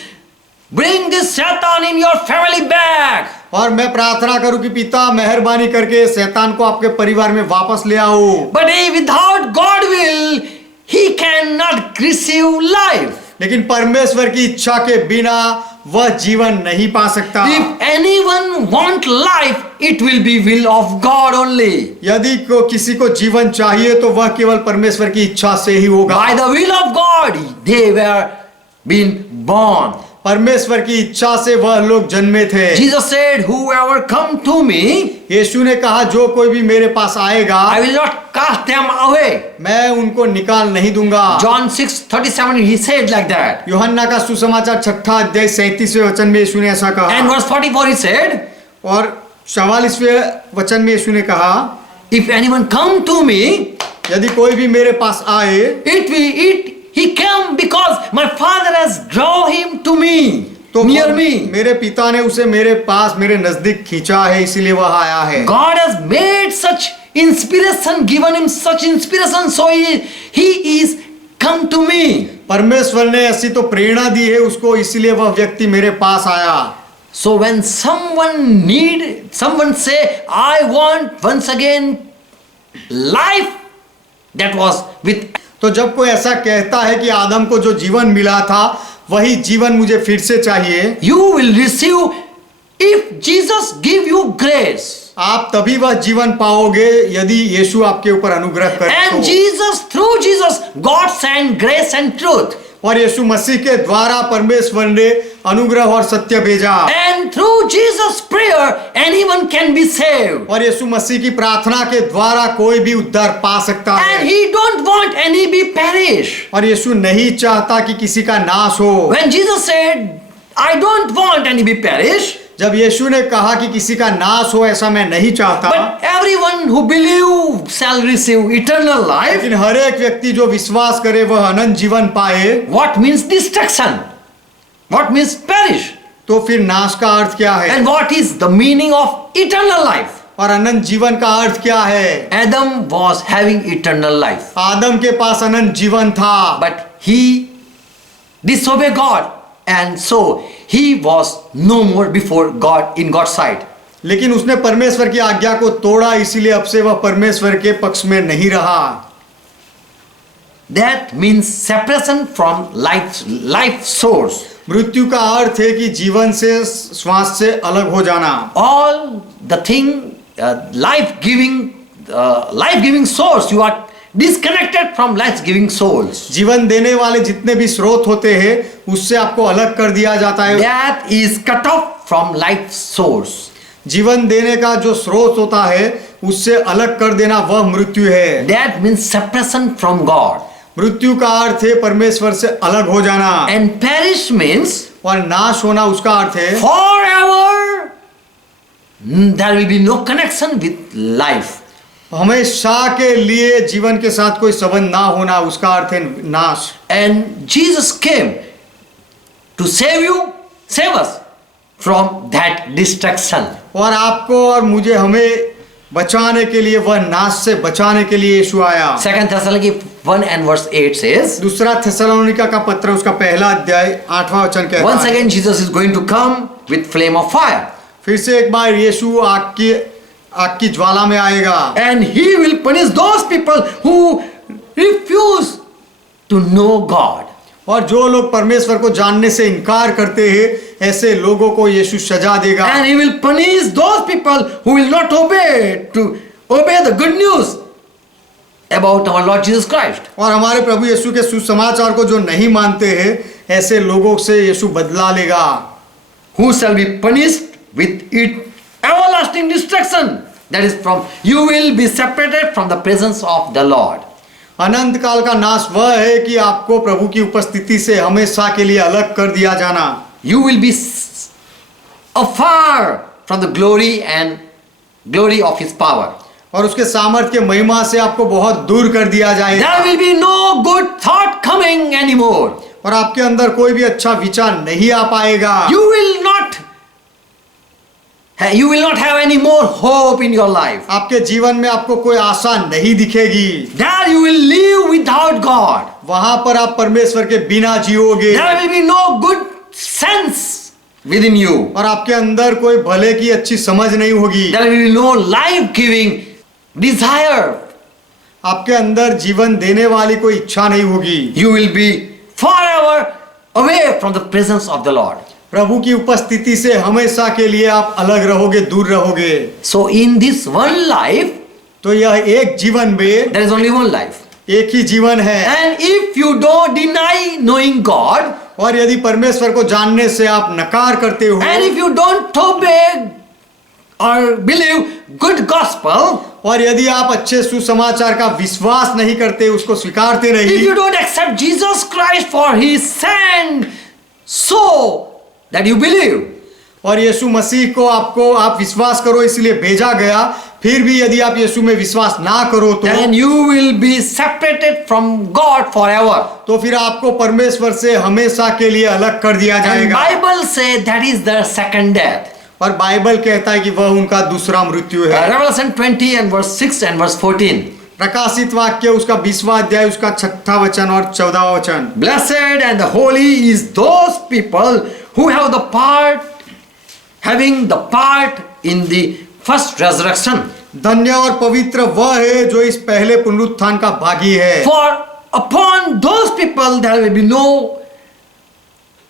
bring this Satan in your family back, और मैं प्रार्थना करूं कि पिता मेहरबानी करके शैतान को आपके परिवार में वापस ले आओ, but without God will, he cannot receive life. लेकिन परमेश्वर की इच्छा के बिना वह जीवन नहीं पा सकता। If anyone want life, it will be will of God only. यदि किसी को जीवन चाहिए तो वह केवल परमेश्वर की इच्छा से ही होगा। By the will of God, they were been born. परमेश्वर की इच्छा से वह लोग जन्मे थे। Jesus said, whoever come to me, यीशु ने कहा जो कोई भी मेरे पास आएगा I will not cast them away. मैं उनको निकाल नहीं दूंगा। John 6:37, he said like that. यूहन्ना का सुसमाचार 6 अध्याय 37वें वचन में यीशु ने ऐसा कहा। And verse 44 he said, और 44वें वचन में यीशु ने कहा, if anyone come to me, यदि कोई भी मेरे पास आए, he came because my Father has drawn him to me, तो near me. मेरे पिता ने उसे मेरे पास मेरे नजदीक खींचा है इसीलिए वह आया है। God has made such inspiration, given him such inspiration, so he is come to me. परमेश्वर ने ऐसी तो प्रेरणा दी है उसको, इसीलिए वह व्यक्ति मेरे पास आया। So when someone say, I want once again life that was with. तो जब कोई ऐसा कहता है कि आदम को जो जीवन मिला था वही जीवन मुझे फिर से चाहिए, You will receive if Jesus give you grace. आप तभी वह जीवन पाओगे यदि यीशु आपके ऊपर अनुग्रह करे And तो। Jesus, through Jesus, God sent grace and truth. और यीशु मसीह के द्वारा परमेश्वर ने अनुग्रह और सत्य भेजा। And through Jesus' prayer, anyone can be saved. और यीशु मसीह की प्रार्थना के द्वारा कोई भी उद्धार पा सकता है। And he don't want any be perish. और यीशु नहीं चाहता कि किसी का नाश हो। When Jesus said, I don't want any be perish, जब यीशु ने कहा कि किसी का नाश हो ऐसा मैं नहीं चाहता, but everyone who believe shall receive eternal life. लेकिन हर एक व्यक्ति जो विश्वास करे वह अनंत जीवन पाए। What means destruction? What means perish? तो फिर नाश का अर्थ क्या है And what is the meaning of eternal life? और अनंत जीवन का अर्थ क्या है? Adam was having eternal life, आदम के पास अनंत जीवन था, but he disobeyed God, and so he was no more before God in God's sight. लेकिन उसने परमेश्वर की आज्ञा को तोड़ा, इसीलिए अब से वह परमेश्वर के पक्ष में नहीं रहा। That means separation from life source. मृत्यु का अर्थ है कि जीवन से श्वास से अलग हो जाना। All the thing life giving source, you are disconnected from life giving souls. जीवन देने वाले जितने भी स्रोत होते हैं उससे आपको अलग कर दिया जाता है। That is cut off from life source. जीवन देने का जो स्रोत होता है उससे अलग कर देना वह मृत्यु है। That means separation from God. मृत्यु का अर्थ है परमेश्वर से अलग हो जाना। And perish means और नाश होना उसका अर्थ है forever there will be no connection with life. हमेशा के लिए जीवन के साथ कोई संबंध ना होना, उसका अर्थ है नाश। And Jesus came to save us from that destruction. और आपको और मुझे हमें बचाने के लिए, वह नाश से बचाने के लिए यीशु आया। 2 Thessalonians 1 and verse 8 says, दूसरा थेसलोनिका का पत्र उसका पहला अध्याय 8वां वचन कहता once है, again Jesus is going to come with flame of fire, फिर से एक बार यीशु आग की ज्वाला में आएगा and he will punish those people who refuse to know God. और जो लोग परमेश्वर को जानने से इनकार करते हैं, ऐसे लोगों को यीशु सजा देगा। And he will punish those people who will not obey the good news about our Lord Jesus Christ. और हमारे प्रभु यीशु के सुसमाचार को जो नहीं मानते हैं, ऐसे लोगों से यीशु बदला लेगा। Who shall be punished with everlasting destruction. That is, you will be separated from the presence of the Lord. अनंत काल का नाश वह है कि आपको प्रभु की उपस्थिति से हमेशा के लिए अलग कर दिया जाना। You will be afar from the glory of his power. और उसके सामर्थ्य के महिमा से आपको बहुत दूर कर दिया जाएगा। There will be no good thought coming anymore. और आपके अंदर कोई भी अच्छा विचार नहीं आ पाएगा। You will not have any more hope in your life. आपके जीवन में आपको कोई आशा नहीं दिखेगी। There you will live without God. वहां पर आप परमेश्वर के बिना जियोगे। There will be no good sense within you. और आपके अंदर कोई भले की अच्छी समझ नहीं होगी। There will be no life-giving desire. आपके अंदर जीवन देने वाली कोई इच्छा नहीं होगी। You will be forever away from the presence of the Lord. प्रभु की उपस्थिति से हमेशा के लिए आप अलग रहोगे, दूर रहोगे। So in this one life, तो यह एक जीवन में, there is only one life. एक ही जीवन है। And if you don't deny knowing God, और यदि परमेश्वर को जानने से आप नकार करते हो, and if you don't obey or believe good gospel, और यदि आप अच्छे सुसमाचार का विश्वास नहीं करते, उसको स्वीकारते नहीं, if you don't accept Jesus Christ for his sent so that you believe, और यीशु मसीह को आप विश्वास करो इसलिए भेजा गया, फिर भी यदि आप यीशु में विश्वास ना करो तो then you will be separated from God forever. तो फिर आपको परमेश्वर से हमेशा के लिए अलग कर दिया And जाएगा। Bible says that is the second death. और बाइबल कहता है कि वह उनका दूसरा मृत्यु है। Revelation 20 and verse 6 and verse 14. प्रकाशित वाक्य उसका 20वां अध्याय उसका 6वां वचन और 14वां वचन। Blessed and holy is those people who have having the part in the first resurrection. धन्य और पवित्र वह है जो इस पहले पुनरुत्थान का भागी है। For upon those people there will be no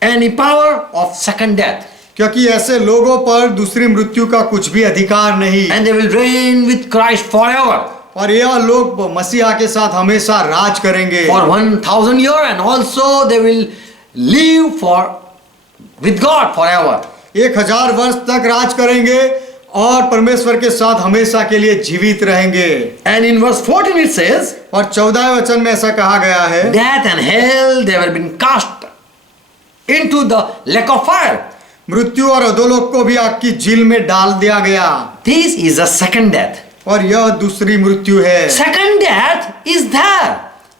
any power of second death. क्योंकि ऐसे लोगों पर दूसरी मृत्यु का कुछ भी अधिकार नहीं। And they will reign with Christ forever. और यह लोग मसीहा के साथ हमेशा राज करेंगे। For 1000 years, and also they will live with God forever. 1000 वर्ष तक राज करेंगे और परमेश्वर के साथ हमेशा के लिए जीवित रहेंगे। And in verse 14 it says, और 14वें वचन में ऐसा कहा गया है, death and hell they were been cast into the lake of fire. मृत्यु और अधोलोक को भी आग की झील में डाल दिया गया। This is a second death. और यह दूसरी मृत्यु है। Second death is there.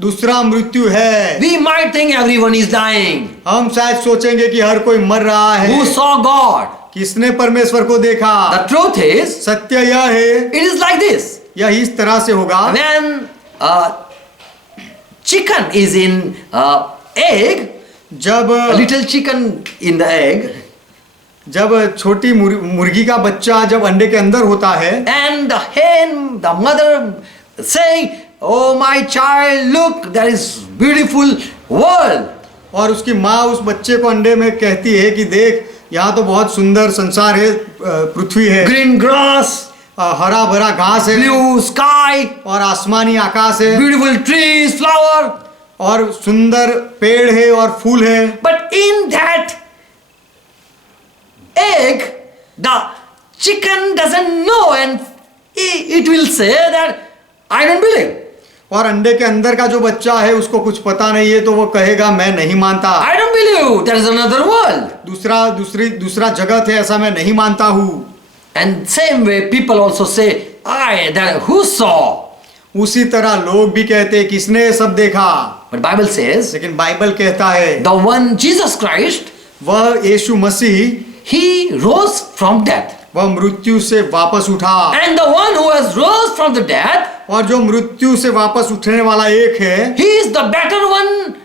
दूसरा मृत्यु है। We might think everyone is dying. हम शायद सोचेंगे कि हर कोई मर रहा है। Who saw God? किसने परमेश्वर को देखा? The truth is, सत्य यह है, it is like this. यह इस तरह से होगा। When chicken is in egg, जब a little chicken in the egg, जब छोटी मुर्गी का बच्चा जब अंडे के अंदर होता है, and the hen, the mother saying, oh my child, look, there is beautiful world. और उसकी माँ उस बच्चे को अंडे में कहती है कि देख, यहाँ तो बहुत सुंदर संसार है, पृथ्वी है, Green grass, हरा भरा घास है, blue sky, और आसमानी आकाश है, beautiful trees, flower. और सुंदर पेड़ है और फूल है। But in that egg, the chicken doesn't know, and it will say that I don't believe. और अंडे के अंदर का जो बच्चा है उसको कुछ पता नहीं है, तो वो कहेगा मैं नहीं मानता। I don't believe there is another world. दूसरा जगत है, ऐसा मैं नहीं मानता हूँ। And same way people also say, who saw? उसी तरह लोग भी कहते हैं किसने ये सब देखा। But Bible says, लेकिन बाइबल कहता है the one Jesus Christ, वह यीशु मसीह he rose from death. वह मृत्यु से वापस उठा। And the one who has rose from the dead, और जो मृत्यु से वापस उठने वाला एक है, he is the better one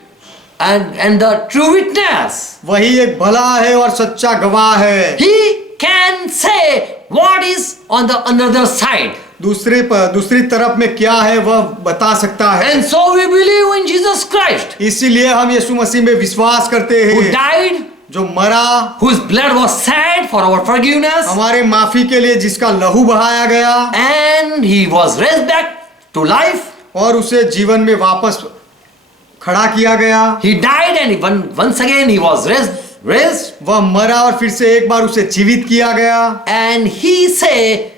and the true witness. वही एक भला है और सच्चा गवाह है। He can say what is on the another side. दूसरी तरफ में क्या है वह बता सकता है। And so we believe in Jesus Christ, इसीलिए हम यीशु मसीह में विश्वास करते who हैं, died, जो मरा, whose blood was shed for our forgiveness, हमारे माफी के लिए, जिसका लहू बहाया गया, and he was raised back to life. और उसे जीवन में वापस खड़ा किया गया। He died and once again he was raised. वह मरा और फिर से एक बार उसे जीवित किया गया। And he said,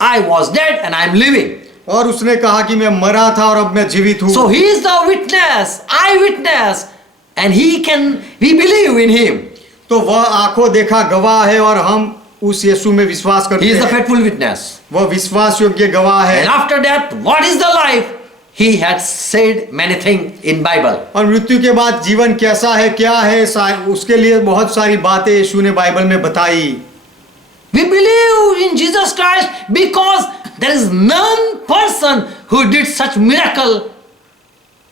I was dead and I am living. और उसने कहा कि मैं मरा था और अब मैं जीवित हूँ। So he is the witness, eyewitness, and we believe in him. तो वह आंखों देखा गवाह है और हम उस यीशु में विश्वास करते He is the हैं। faithful witness. वह विश्वास योग्य गवाह है। And after that, what is the life? He had said many things in Bible. और मृत्यु के बाद जीवन कैसा है, क्या है, उसके लिए बहुत सारी बातें यीशु ने बाइबल में बताई। We believe in Jesus Christ because there is none person who did such miracle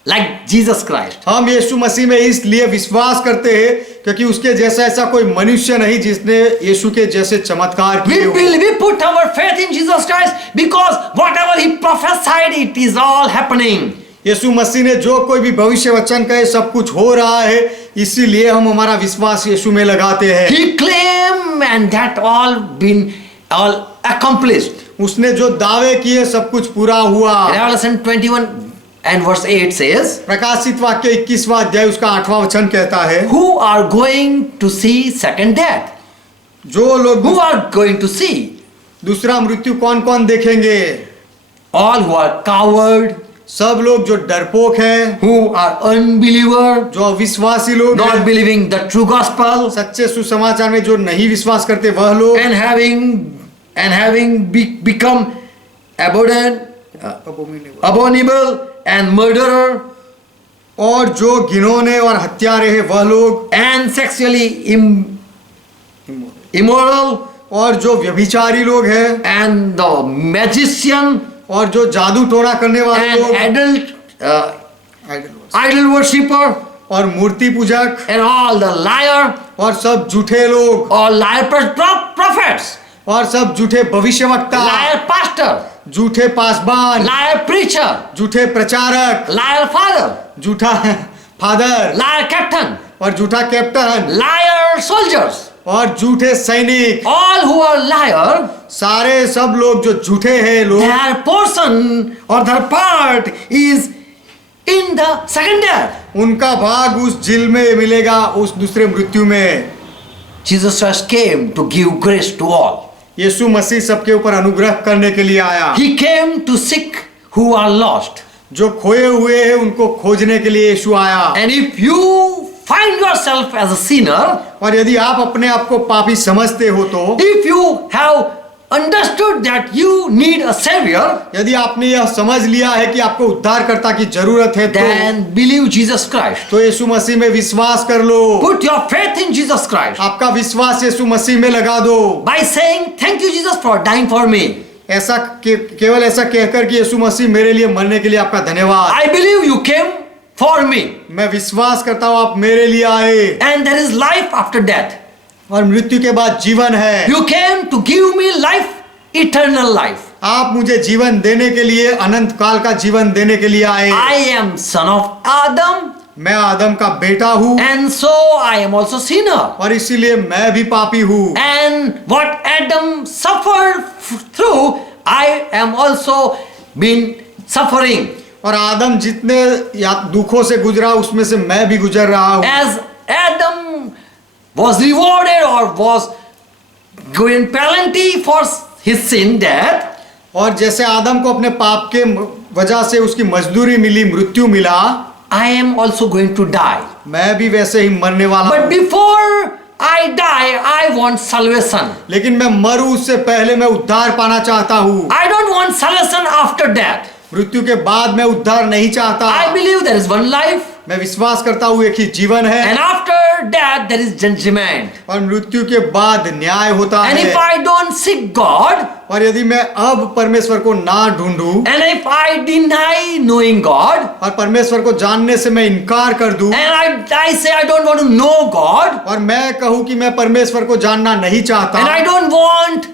like Jesus Christ. हम यीशु मसीह में इसलिए विश्वास करते हैं क्योंकि उसके जैसा ऐसा कोई मनुष्य नहीं जिसने यीशु के जैसे चमत्कार किए हो। We put our faith in Jesus Christ because whatever he prophesied, it is all happening. यीशु मसीह ने जो कोई भी भविष्य वचन कहे सब कुछ हो रहा है, इसीलिए हम हमारा विश्वास यीशु में लगाते हैं। He claimed and that all accomplished. उसने जो दावे किए सब कुछ पूरा हुआ। Revelation 21 and verse 8 says, प्रकाशित वाक्य 21वां अध्याय उसका 8वां वचन कहता है, who are going to see second death? जो लोग Who are going to see? दूसरा मृत्यु कौन कौन देखेंगे? All who are coward, सब लोग जो डरपोक है, who are unbeliever, जो अविश्वासी लोग not हैं, believing the true gospel, सच्चे सुसमाचार में जो नहीं विश्वास करते वह लोग, and having become abominable and murderer और जो घिनौने और हत्यारे हैं वह लोग, and sexually immoral और जो व्यभिचारी लोग हैं, and the magician और जो जादू टोना करने वाले and लोग, idol worshipper और मूर्ति पूजक and all the liar, और सब झूठे लोग all liar prophets, और सब झूठे भविष्यवक्ता, liar pastor, झूठे पासबान, liar preacher, झूठे प्रचारक, liar father, झूठा फादर liar captain, और झूठा कैप्टन liar soldiers, और झूठे सैनिक, all who are liar, सारे सब लोग जो झूठे हैं लोग, their portion or their part is in the second death. उनका भाग उस झील में मिलेगा, उस दूसरे मृत्यु में। Jesus Christ came to give grace to all. यीशु मसीह सबके ऊपर अनुग्रह करने के लिए आया। He came to seek who are lost. जो खोए हुए हैं उनको खोजने के लिए यीशु आया। And if you find yourself as a sinner, और यदि आप अपने आप को पापी समझते हो तो, if you have understood that you need a savior, यदि आपने यह समझ लिया है कि आपको उद्धारकर्ता की जरूरत है then believe Jesus Christ. तो यीशु मसीह में विश्वास कर लो। Put your faith in Jesus Christ आपका विश्वास यीशु मसीह में लगा दो। by saying thank you Jesus for dying for me. ऐसा केवल ऐसा कहकर कि यीशु मसीह मेरे लिए मरने के लिए आपका धन्यवाद। I believe you came for me. मैं विश्वास करता हूँ आप मेरे लिए आए। And there is life after death. और मृत्यु के बाद जीवन है। You came to give me life, eternal life. आप मुझे जीवन देने के लिए, अनंत काल का जीवन देने के लिए आए। I am son of Adam, मैं आदम का बेटा हूँ and so I am also sinner. और इसीलिए मैं भी पापी हूँ। And what Adam suffered through, I am also been suffering. और आदम जितने दुखों से गुजरा उसमें से मैं भी गुजर रहा हूँ। As Adam was rewarded or was given penalty for his sin, death, और जैसे आदम को अपने पाप के वजह से उसकी मजदूरी मिली, मृत्यु मिला, I am also going to die. मैं भी वैसे ही मरने वाला But हूँ। before I die, I want salvation. लेकिन मैं मरूं उससे पहले मैं उद्धार पाना चाहता हूँ। I don't want salvation after death. मृत्यु के बाद मैं उद्धार नहीं चाहता। I believe there is one life. मैं विश्वास करता हूँ एक ही जीवन है And after that, there is judgment. और मृत्यु के बाद न्याय होता And है। if I don't seek God, और यदि मैं अब परमेश्वर को ना ढूंढूं and if I deny knowing God, और परमेश्वर को जानने से मैं इनकार कर दूं and I say I don't want to know God, और मैं कहूं कि मैं परमेश्वर को जानना नहीं चाहता and I don't want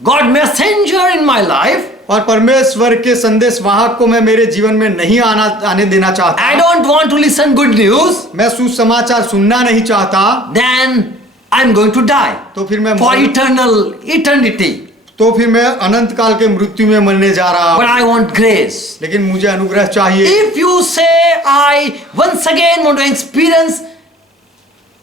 God messenger in my life, और परमेश्वर के संदेश वाहक को मैं मेरे जीवन में नहीं आने देना चाहता, I don't want to listen good news, मैं सुसमाचार सुनना नहीं चाहता, then I'm going to die तो फिर मैं for eternity. तो फिर मैं अनंत काल के मृत्यु में मरने जा रहा But हूं। I want grace. लेकिन मुझे अनुग्रह चाहिए। If you say I once again want to experience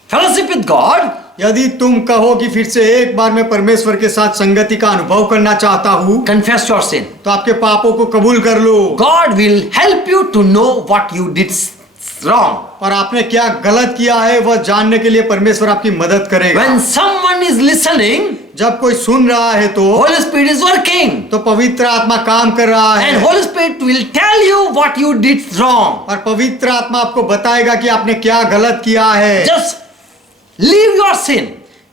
fellowship with God, यदि तुम कहो कि फिर से एक बार मैं परमेश्वर के साथ संगति का अनुभव करना चाहता हूँ confess your sin. तो आपके पापों को कबूल कर लो God will help you to know what you did wrong. और आपने क्या गलत किया है वह जानने के लिए परमेश्वर आपकी मदद करेगा। When someone is listening, जब कोई सुन रहा है तो Holy Spirit is working, तो पवित्र आत्मा काम कर रहा and है Holy Spirit will tell you what you did wrong. और पवित्र आत्मा आपको बताएगा कि आपने क्या गलत किया है। Just leave your sin.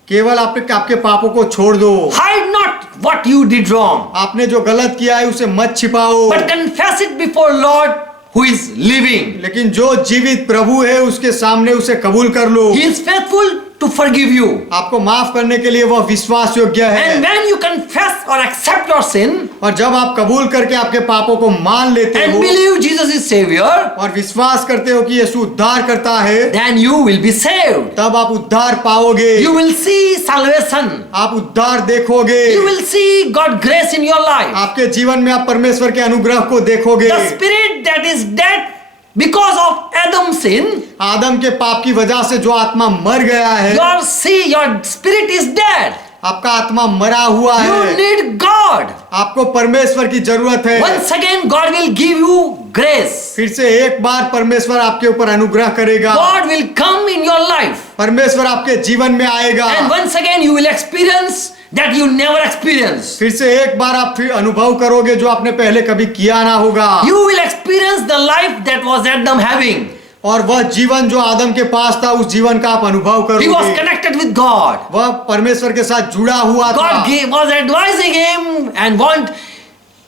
केवल आपके पापों को छोड़ दो। Hide not what you did wrong, आपने जो गलत किया है उसे मत छिपाओ, but confess it before Lord who is living. लेकिन जो जीवित प्रभु है उसके सामने उसे कबूल कर लो। He is faithful to forgive you. आपको माफ करने के लिए वह विश्वास योग्य And है। when you confess or accept your sin और जब आप कबूल करके आपके पापों को मान लेते and हो believe Jesus is Savior, और विश्वास करते हो कि यीशु उद्धार करता है, then you will be saved. तब आप उद्धार पाओगे। You will see salvation. आप उद्धार देखोगे। You will see God grace in your life. आपके जीवन में आप परमेश्वर के अनुग्रह को देखोगे। The spirit that is dead because of Adam's sin, आदम के पाप की वजह से जो आत्मा मर गया है, your spirit is dead. आपका आत्मा मरा हुआ You है। need God. आपको परमेश्वर की जरूरत है। Once again, God will give you grace. फिर से एक बार परमेश्वर आपके ऊपर अनुग्रह करेगा। God will come in your life. परमेश्वर आपके जीवन में आएगा। And once again, you will experience that you never experienced. फिर से एक बार आप फिर अनुभव करोगे जो आपने पहले कभी किया ना होगा। You will experience the life that was Adam having. और वह जीवन जो आदम के पास था उस जीवन का आप अनुभव He was करोगे। connected with God. वह परमेश्वर के साथ जुड़ा हुआ था। God was advising him and want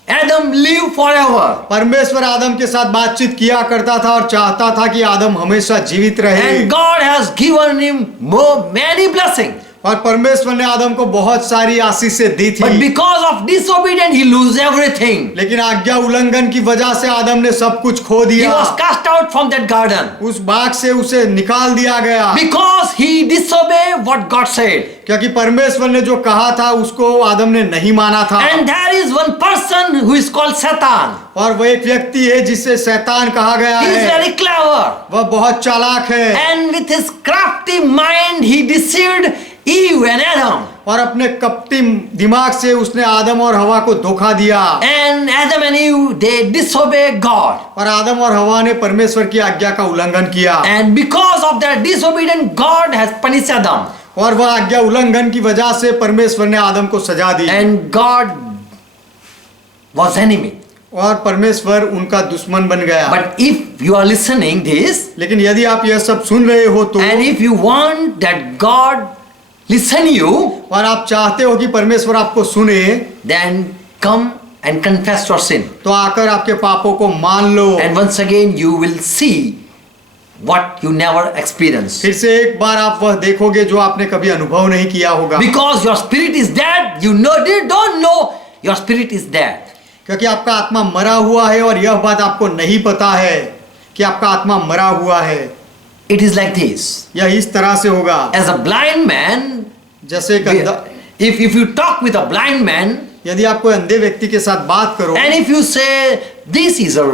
Adam live forever. परमेश्वर आदम के साथ बातचीत किया करता था और चाहता था कि आदम हमेशा जीवित रहे। And God has given him many blessings. और परमेश्वर ने आदम को बहुत सारी आशीषें दी But थी, because of disobedience, he lose everything. लेकिन आज्ञा उल्लंघन की वजह से आदम ने सब कुछ खो He दिया। was cast out from that garden उस बाग से उसे निकाल दिया गया because he disobeyed what God said. क्योंकि परमेश्वर ने जो कहा था उसको आदम ने नहीं माना था। And there is one person who is called Satan. और वह एक व्यक्ति है जिसे शैतान कहा गया He is है। very clever. वह बहुत चालाक है And with his crafty mind, he deceived Eve and Adam. और अपने कपटी दिमाग से उसने आदम और हवा को धोखा दिया। And Adam and Eve, they disobeyed God. और आदम और हवा ने परमेश्वर की आज्ञा का उल्लंघन किया। And because of their disobedience, God has punished Adam. और वह आज्ञा उल्लंघन की वजह से परमेश्वर ने आदम को सजा दी। And God was enemy. और परमेश्वर उनका दुश्मन बन गया। But if you are listening this, लेकिन यदि आप यह सब सुन रहे हो तो and if you want that God listen you, और आप चाहते हो कि परमेश्वर आपको सुने, then come and confess your sin. तो आकर आपके पापों को मान लो। And once again you will see what you never experienced. फिर से एक बार आप वह देखोगे जो आपने कभी अनुभव नहीं किया होगा। Because your spirit is dead, you don't know your spirit is dead. क्योंकि आपका आत्मा मरा हुआ है और यह बात आपको नहीं पता है कि आपका आत्मा मरा हुआ है। It is like this. यह इस तरह से होगा। As a blind man, जैसे एक अंधा, if you talk with a blind man, यदि आप कोई अंधे व्यक्ति के साथ बात करो and if you say this is a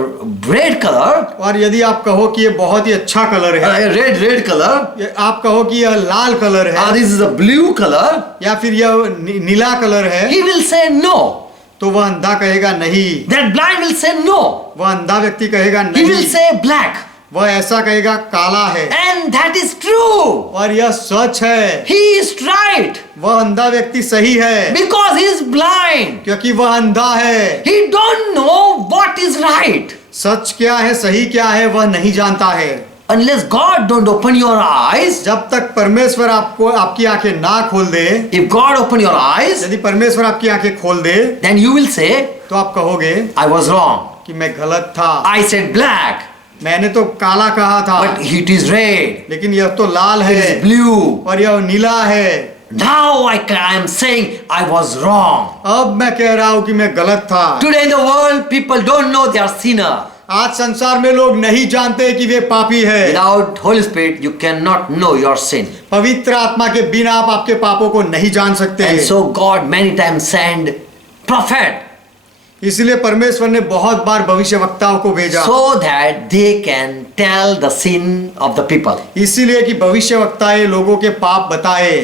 red color, और यदि आप कहो कि ये बहुत ही अच्छा कलर है, red color, आप कहो कि यह लाल कलर है, this is a blue color, या फिर यह नीला कलर है, he will say no. तो वह अंधा कहेगा नहीं। That blind will say no. वह अंधा व्यक्ति कहेगा He will नहीं। say black. वह ऐसा कहेगा काला है। And that is true. और यह सच है। He is right. वह अंधा व्यक्ति सही है Because he is blind. क्योंकि वह अंधा है। He don't know what is right. सच क्या है, सही क्या है, वह नहीं जानता है। Unless God don't open your eyes, जब तक परमेश्वर आपको आपकी आंखें ना खोल दे, if God open your eyes, यदि परमेश्वर आपकी आंखें खोल दे, then you will say, तो आप कहोगे I was wrong. कि मैं गलत था, I said black, मैंने तो काला कहा था, but it is red, लेकिन यह तो लाल it is है blue. और यह नीला है। Now I am saying I was wrong. अब मैं कह रहा हूं कि मैं गलत था। Today in the world, people don't know they are sinner. आज संसार में लोग नहीं जानते कि वे पापी है। Without Holy Spirit, you cannot know your sin. पवित्र आत्मा के बिना आप आपके पापों को नहीं जान सकते। And so God many times sent prophet इसलिए परमेश्वर ने बहुत बार भविष्यवक्ताओं को भेजा, so that they can tell the sin of the people. इसीलिए कि भविष्यवक्ताएं लोगों के पाप बताए।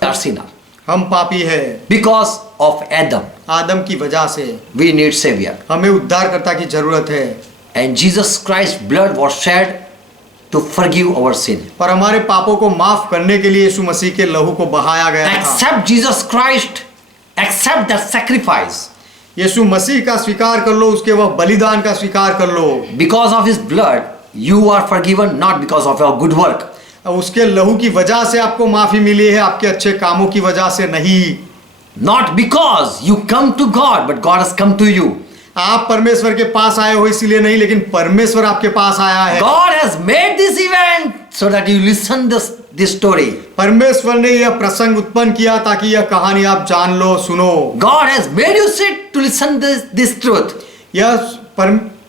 We are sinner. हम पापी है Because of Adam, आदम की वजह से। we need Savior. हमें उद्धारकर्ता की जरूरत है। And Jesus Christ's blood was shed to forgive our sin. पर हमारे पापों को माफ करने के लिए यीशु मसीह के लहू को बहाया गया था। Accept Jesus Christ, accept that sacrifice. यीशु मसीह का स्वीकार कर लो, उसके वह बलिदान का स्वीकार कर लो। Because of his blood, you are forgiven, not because of your good work. उसके लहू की वजह से आपको माफी मिली है, आपके अच्छे कामों की वजह से नहीं। Not because you come to God, but God has come to you. आप परमेश्वर के पास आए हो इसलिए नहीं, लेकिन परमेश्वर आपके पास आया है। God has made this event so that you listen this story. परमेश्वर ने यह प्रसंग उत्पन्न किया ताकि यह कहानी आप जान लो, सुनो। God has made you sit to listen this truth.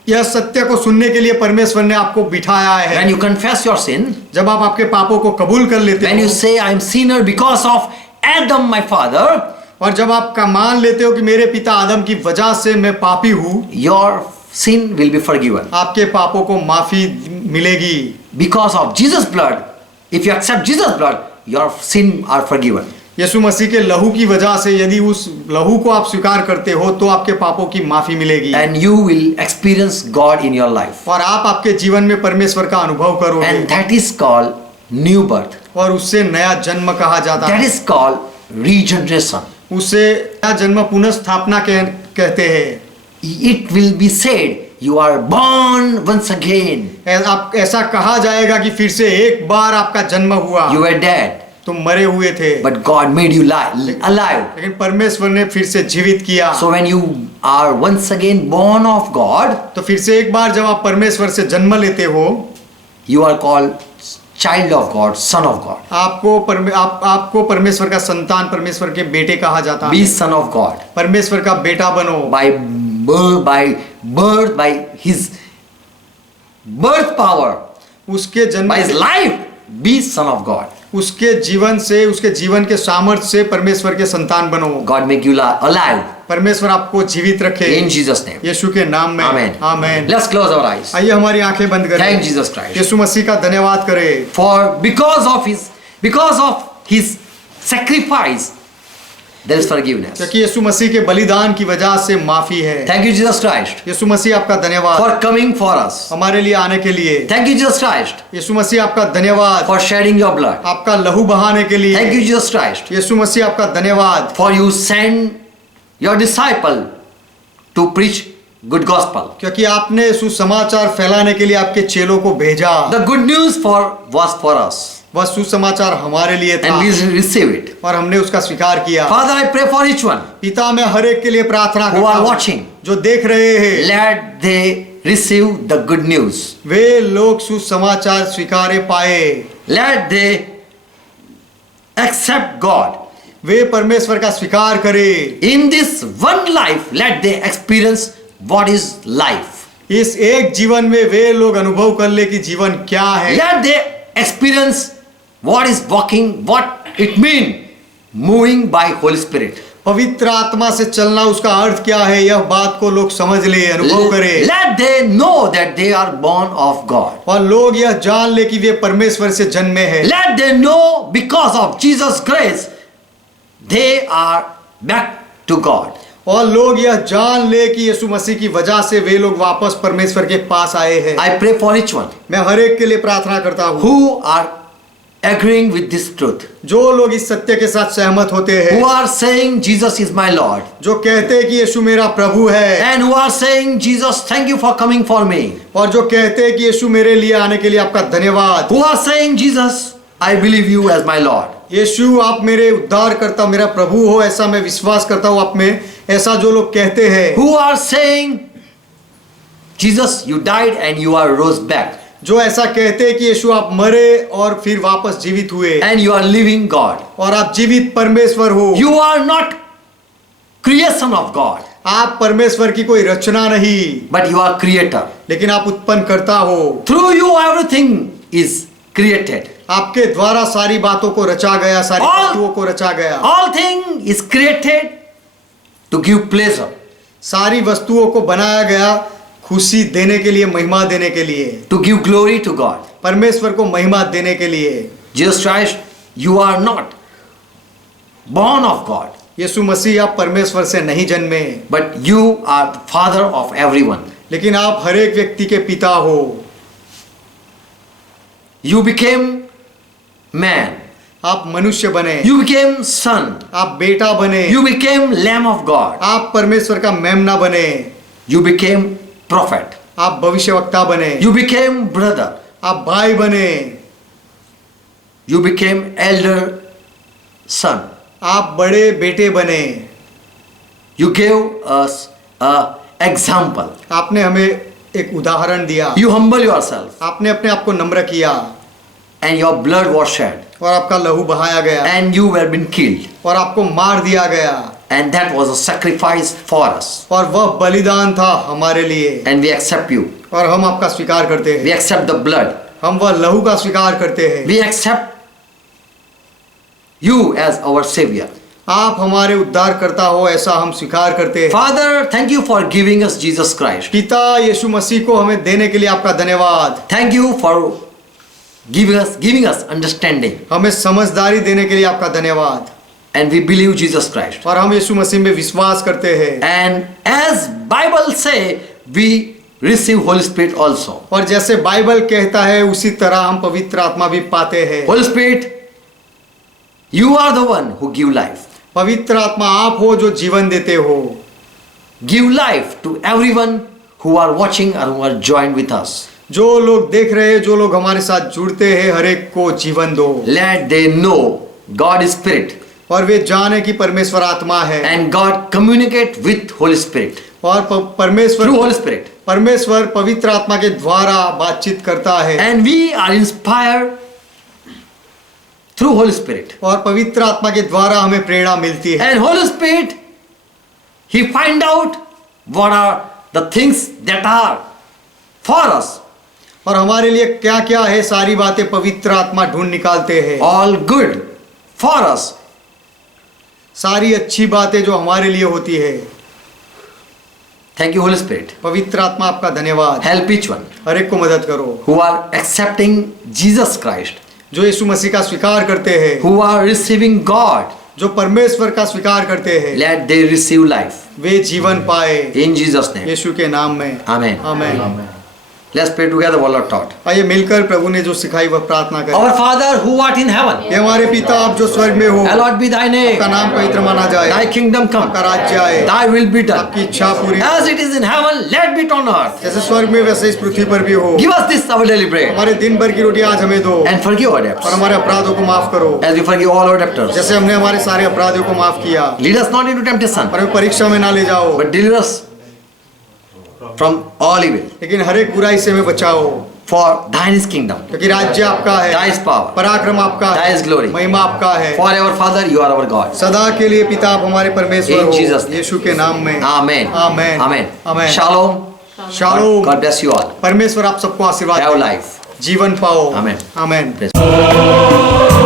यह सत्य को सुनने के लिए परमेश्वर ने आपको बिठाया है। When you confess your sin, जब आप आपके पापों को कबूल कर लेते when हो, you say I am sinner because of Adam my father, और जब आप का मान लेते हो कि मेरे पिता आदम की वजह से मैं पापी हूँ, your sin will be forgiven. आपके पापों को माफी मिलेगी। Because of Jesus' blood, if you accept Jesus' blood, your sin are forgiven. यीशु मसीह के लहू की वजह से यदि उस लहू को आप स्वीकार करते हो तो आपके पापों की माफी मिलेगी। And you will experience God in your life. और आप आपके जीवन में परमेश्वर का अनुभव करोगे। And that is called new birth. और उससे नया जन्म कहा जाता That है। is called regeneration. उसे नया जन्म पुनर्स्थापना कहते हैं। It will be said, you are born once again. आप ऐसा कहा जाएगा कि फिर से एक बार आपका जन्म हुआ। You were dead, तुम मरे हुए थे, but God made you alive. लेकिन परमेश्वर ने फिर से जीवित किया। So when you are once again born of God, तो फिर से एक बार जब आप परमेश्वर से जन्म लेते हो, you are called child of God, son of God. आपको परमेश्वर का संतान, परमेश्वर के बेटे कहा जाता Be है। son of God. परमेश्वर का बेटा बनो। By birth, by his birth power, उसके जन्म by his life, be son of God. उसके जीवन से, उसके जीवन के सामर्थ्य से परमेश्वर के संतान बनो। God make you alive. परमेश्वर आपको जीवित रखे। In Jesus' name. यीशु के नाम में। Amen. Amen. Let's close our eyes. आइए हमारी आंखें बंद करें। Thank Jesus Christ. यीशु मसीह का धन्यवाद करें। Because of his sacrifice, there is forgiveness. क्योंकि यीशु मसीह के बलिदान की वजह से माफी है। Thank you Jesus Christ यीशु मसीह आपका धन्यवाद for coming for us. हमारे लिए आने के लिए। Thank you Jesus Christ यीशु मसीह आपका धन्यवाद for shedding your blood. आपका लहू बहाने के लिए। Thank you Jesus Christ यीशु मसीह आपका धन्यवाद for you send your disciple to preach good gospel. क्योंकि आपने सुसमाचार फैलाने के लिए आपके चेलों को भेजा। The good news was for us. वह सुसमाचार हमारे लिए था And we receive it. और हमने उसका स्वीकार किया। Father, I pray for each one पिता मैं हर एक के लिए प्रार्थना who करता are हूं, watching. जो देख रहे हैं, Let they receive the good news. वे लोग सुसमाचार स्वीकारे पाए। Let they accept God. वे परमेश्वर का स्वीकार करें। In this one life, let they experience what is life. इस एक जीवन में वे लोग अनुभव कर ले कि जीवन क्या है। Let they experience what is walking, what it means, moving by Holy Spirit. पवित्र आत्मा से चलना उसका अर्थ क्या है, यह बात को लोग समझ ले, अनुभव करें। Let they know that they are born of God. और लोग यह जान ले कि वे परमेश्वर से जन्मे हैं। Let they know because of Jesus' grace, they are back to God. और लोग यह जान ले कि यीशु मसीह की वजह से वे लोग वापस परमेश्वर के पास आए हैं। I pray for each one मैं हर एक के लिए प्रार्थना करता हूँ who are agreeing with this truth, जो लोग इस सत्य के साथ सहमत होते हैं, who are saying Jesus is my Lord, जो कहते हैं कि यीशु मेरा प्रभु है, and who are saying Jesus, thank you for coming for me, और जो कहते हैं कि यीशु मेरे लिए आने के लिए आपका धन्यवाद, who are saying Jesus, I believe you as my Lord, यीशु आप मेरे उद्धार करता मेरा प्रभु हो, ऐसा मैं विश्वास करता हूँ आप में, ऐसा जो लोग कहते हैं, who are saying Jesus, you died and you are rose back, जो ऐसा कहते हैं कि यीशु आप मरे और फिर वापस जीवित हुए, and you are living God. और आप जीवित परमेश्वर हो, You are not creation of God, आप परमेश्वर की कोई रचना नहीं, but you are creator. लेकिन आप उत्पन्न करता हो, Through you everything is created. आपके द्वारा सारी बातों को रचा गया, सारी All- वस्तुओं को रचा गया, All thing is created to give pleasure. सारी वस्तुओं को बनाया गया खुशी देने के लिए, महिमा देने के लिए, To give glory to God. परमेश्वर को महिमा देने के लिए। Jesus Christ, you are not born of God, यीशु मसीह आप परमेश्वर से नहीं जन्मे, but you are the father of everyone. लेकिन आप हर एक व्यक्ति के पिता हो। You became man. आप मनुष्य बने, You became son. आप बेटा बने, You became lamb of God. आप परमेश्वर का मेमना बने, You became prophet. आप भविष्यवक्ता बने, You became brother. आप भाई बने, You became elder son. आप बड़े बेटे बने, You gave us a example. आपने हमें एक उदाहरण दिया, You humble yourself आपने अपने आप को नम्र किया and your blood was shed और आपका लहू बहाया गया and you were been killed, और आपको मार दिया गया, and that was a sacrifice for us, और वह बलिदान था हमारे लिए, and we accept you. और हम आपका स्वीकार करते We हैं, accept the blood. हम वह लहू का स्वीकार करते हैं, We accept you as our savior. आप हमारे उद्धार करता हो ऐसा हम स्वीकार करते हैं। Father, thank you for giving us Jesus Christ. पिता यीशु मसीह को हमें देने के लिए आपका धन्यवाद, Thank you for giving us understanding, हमें समझदारी देने के लिए आपका धन्यवाद, and we believe Jesus Christ. और हम यीशु मसीह में विश्वास करते हैं, And as Bible say, we receive Holy Spirit also. और जैसे बाइबल कहता है उसी तरह हम पवित्र आत्मा भी पाते हैं। Holy Spirit, you are the one who give life. पवित्र आत्मा आप हो जो जीवन देते हो, Give life to everyone who are watching or who are joined with us. जो लोग देख रहे हैं, जो लोग हमारे साथ जुड़ते हैं, हर एक को जीवन दो, Let they know God is Spirit और वे जाने की परमेश्वर आत्मा है, and God communicate with Holy Spirit और परमेश्वर through Holy Spirit. परमेश्वर पवित्र आत्मा के द्वारा बातचीत करता है, And we are inspired through Holy Spirit. और पवित्र आत्मा के द्वारा हमें प्रेरणा मिलती है, And Holy Spirit, He find out what are the things that are for us. और हमारे लिए क्या क्या है सारी बातें पवित्र आत्मा ढूंढ निकालते हैं, All good for us. सारी अच्छी बातें जो हमारे लिए होती है। Thank you, Holy Spirit. पवित्र आत्मा आपका धन्यवाद, Help each one हर एक को मदद करो who are accepting Jesus Christ, जो यीशु मसीह का स्वीकार करते हैं, who are receiving God. जो परमेश्वर का स्वीकार करते हैं, Let they receive life. वे जीवन पाए In Jesus' name. यीशु के नाम में, Amen. आमीन। Let's pray together what Lord taught. आइए मिलकर प्रभु ने जो सिखाई वह प्रार्थना करें। Our Father who art in heaven, ये हमारे पिता आप जो स्वर्ग में हो, hallowed be thy name. आपका नाम पवित्र माना जाए, Thy kingdom come. आपका राज्य आए, Thy will be done. आपकी इच्छा पूरी As it is in heaven, let be it on earth. जैसे स्वर्ग में वैसे इस पृथ्वी पर भी हो। Give us this our daily bread. हमारे दिन भर की रोटी आज हमें दो And forgive our और debts. हमारे अपराधों को माफ करो As we forgive all our debtors. जैसे हमने हमारे सारे अपराधियों को माफ किया, Lead us not into temptation, पर हमें परीक्षा में ना ले जाओ, but deliver us from all evil. लेकिन हर एक बुराई से हमें बचाओ, For thine is kingdom, क्योंकि राज्य आपका है, thy is power, पराक्रम आपका thy है, is glory. महिमा आपका है, Forever, Father, you are our God. सदा के लिए पिता आप हमारे परमेश्वर In Jesus' हो, name. यीशु के नाम में, Amen. Amen, Amen. Amen. Shalom. Shalom, God bless you all. परमेश्वर आप सबको आशीर्वाद Have दे, life. जीवन पाओ, आमेन। आमेन। Praise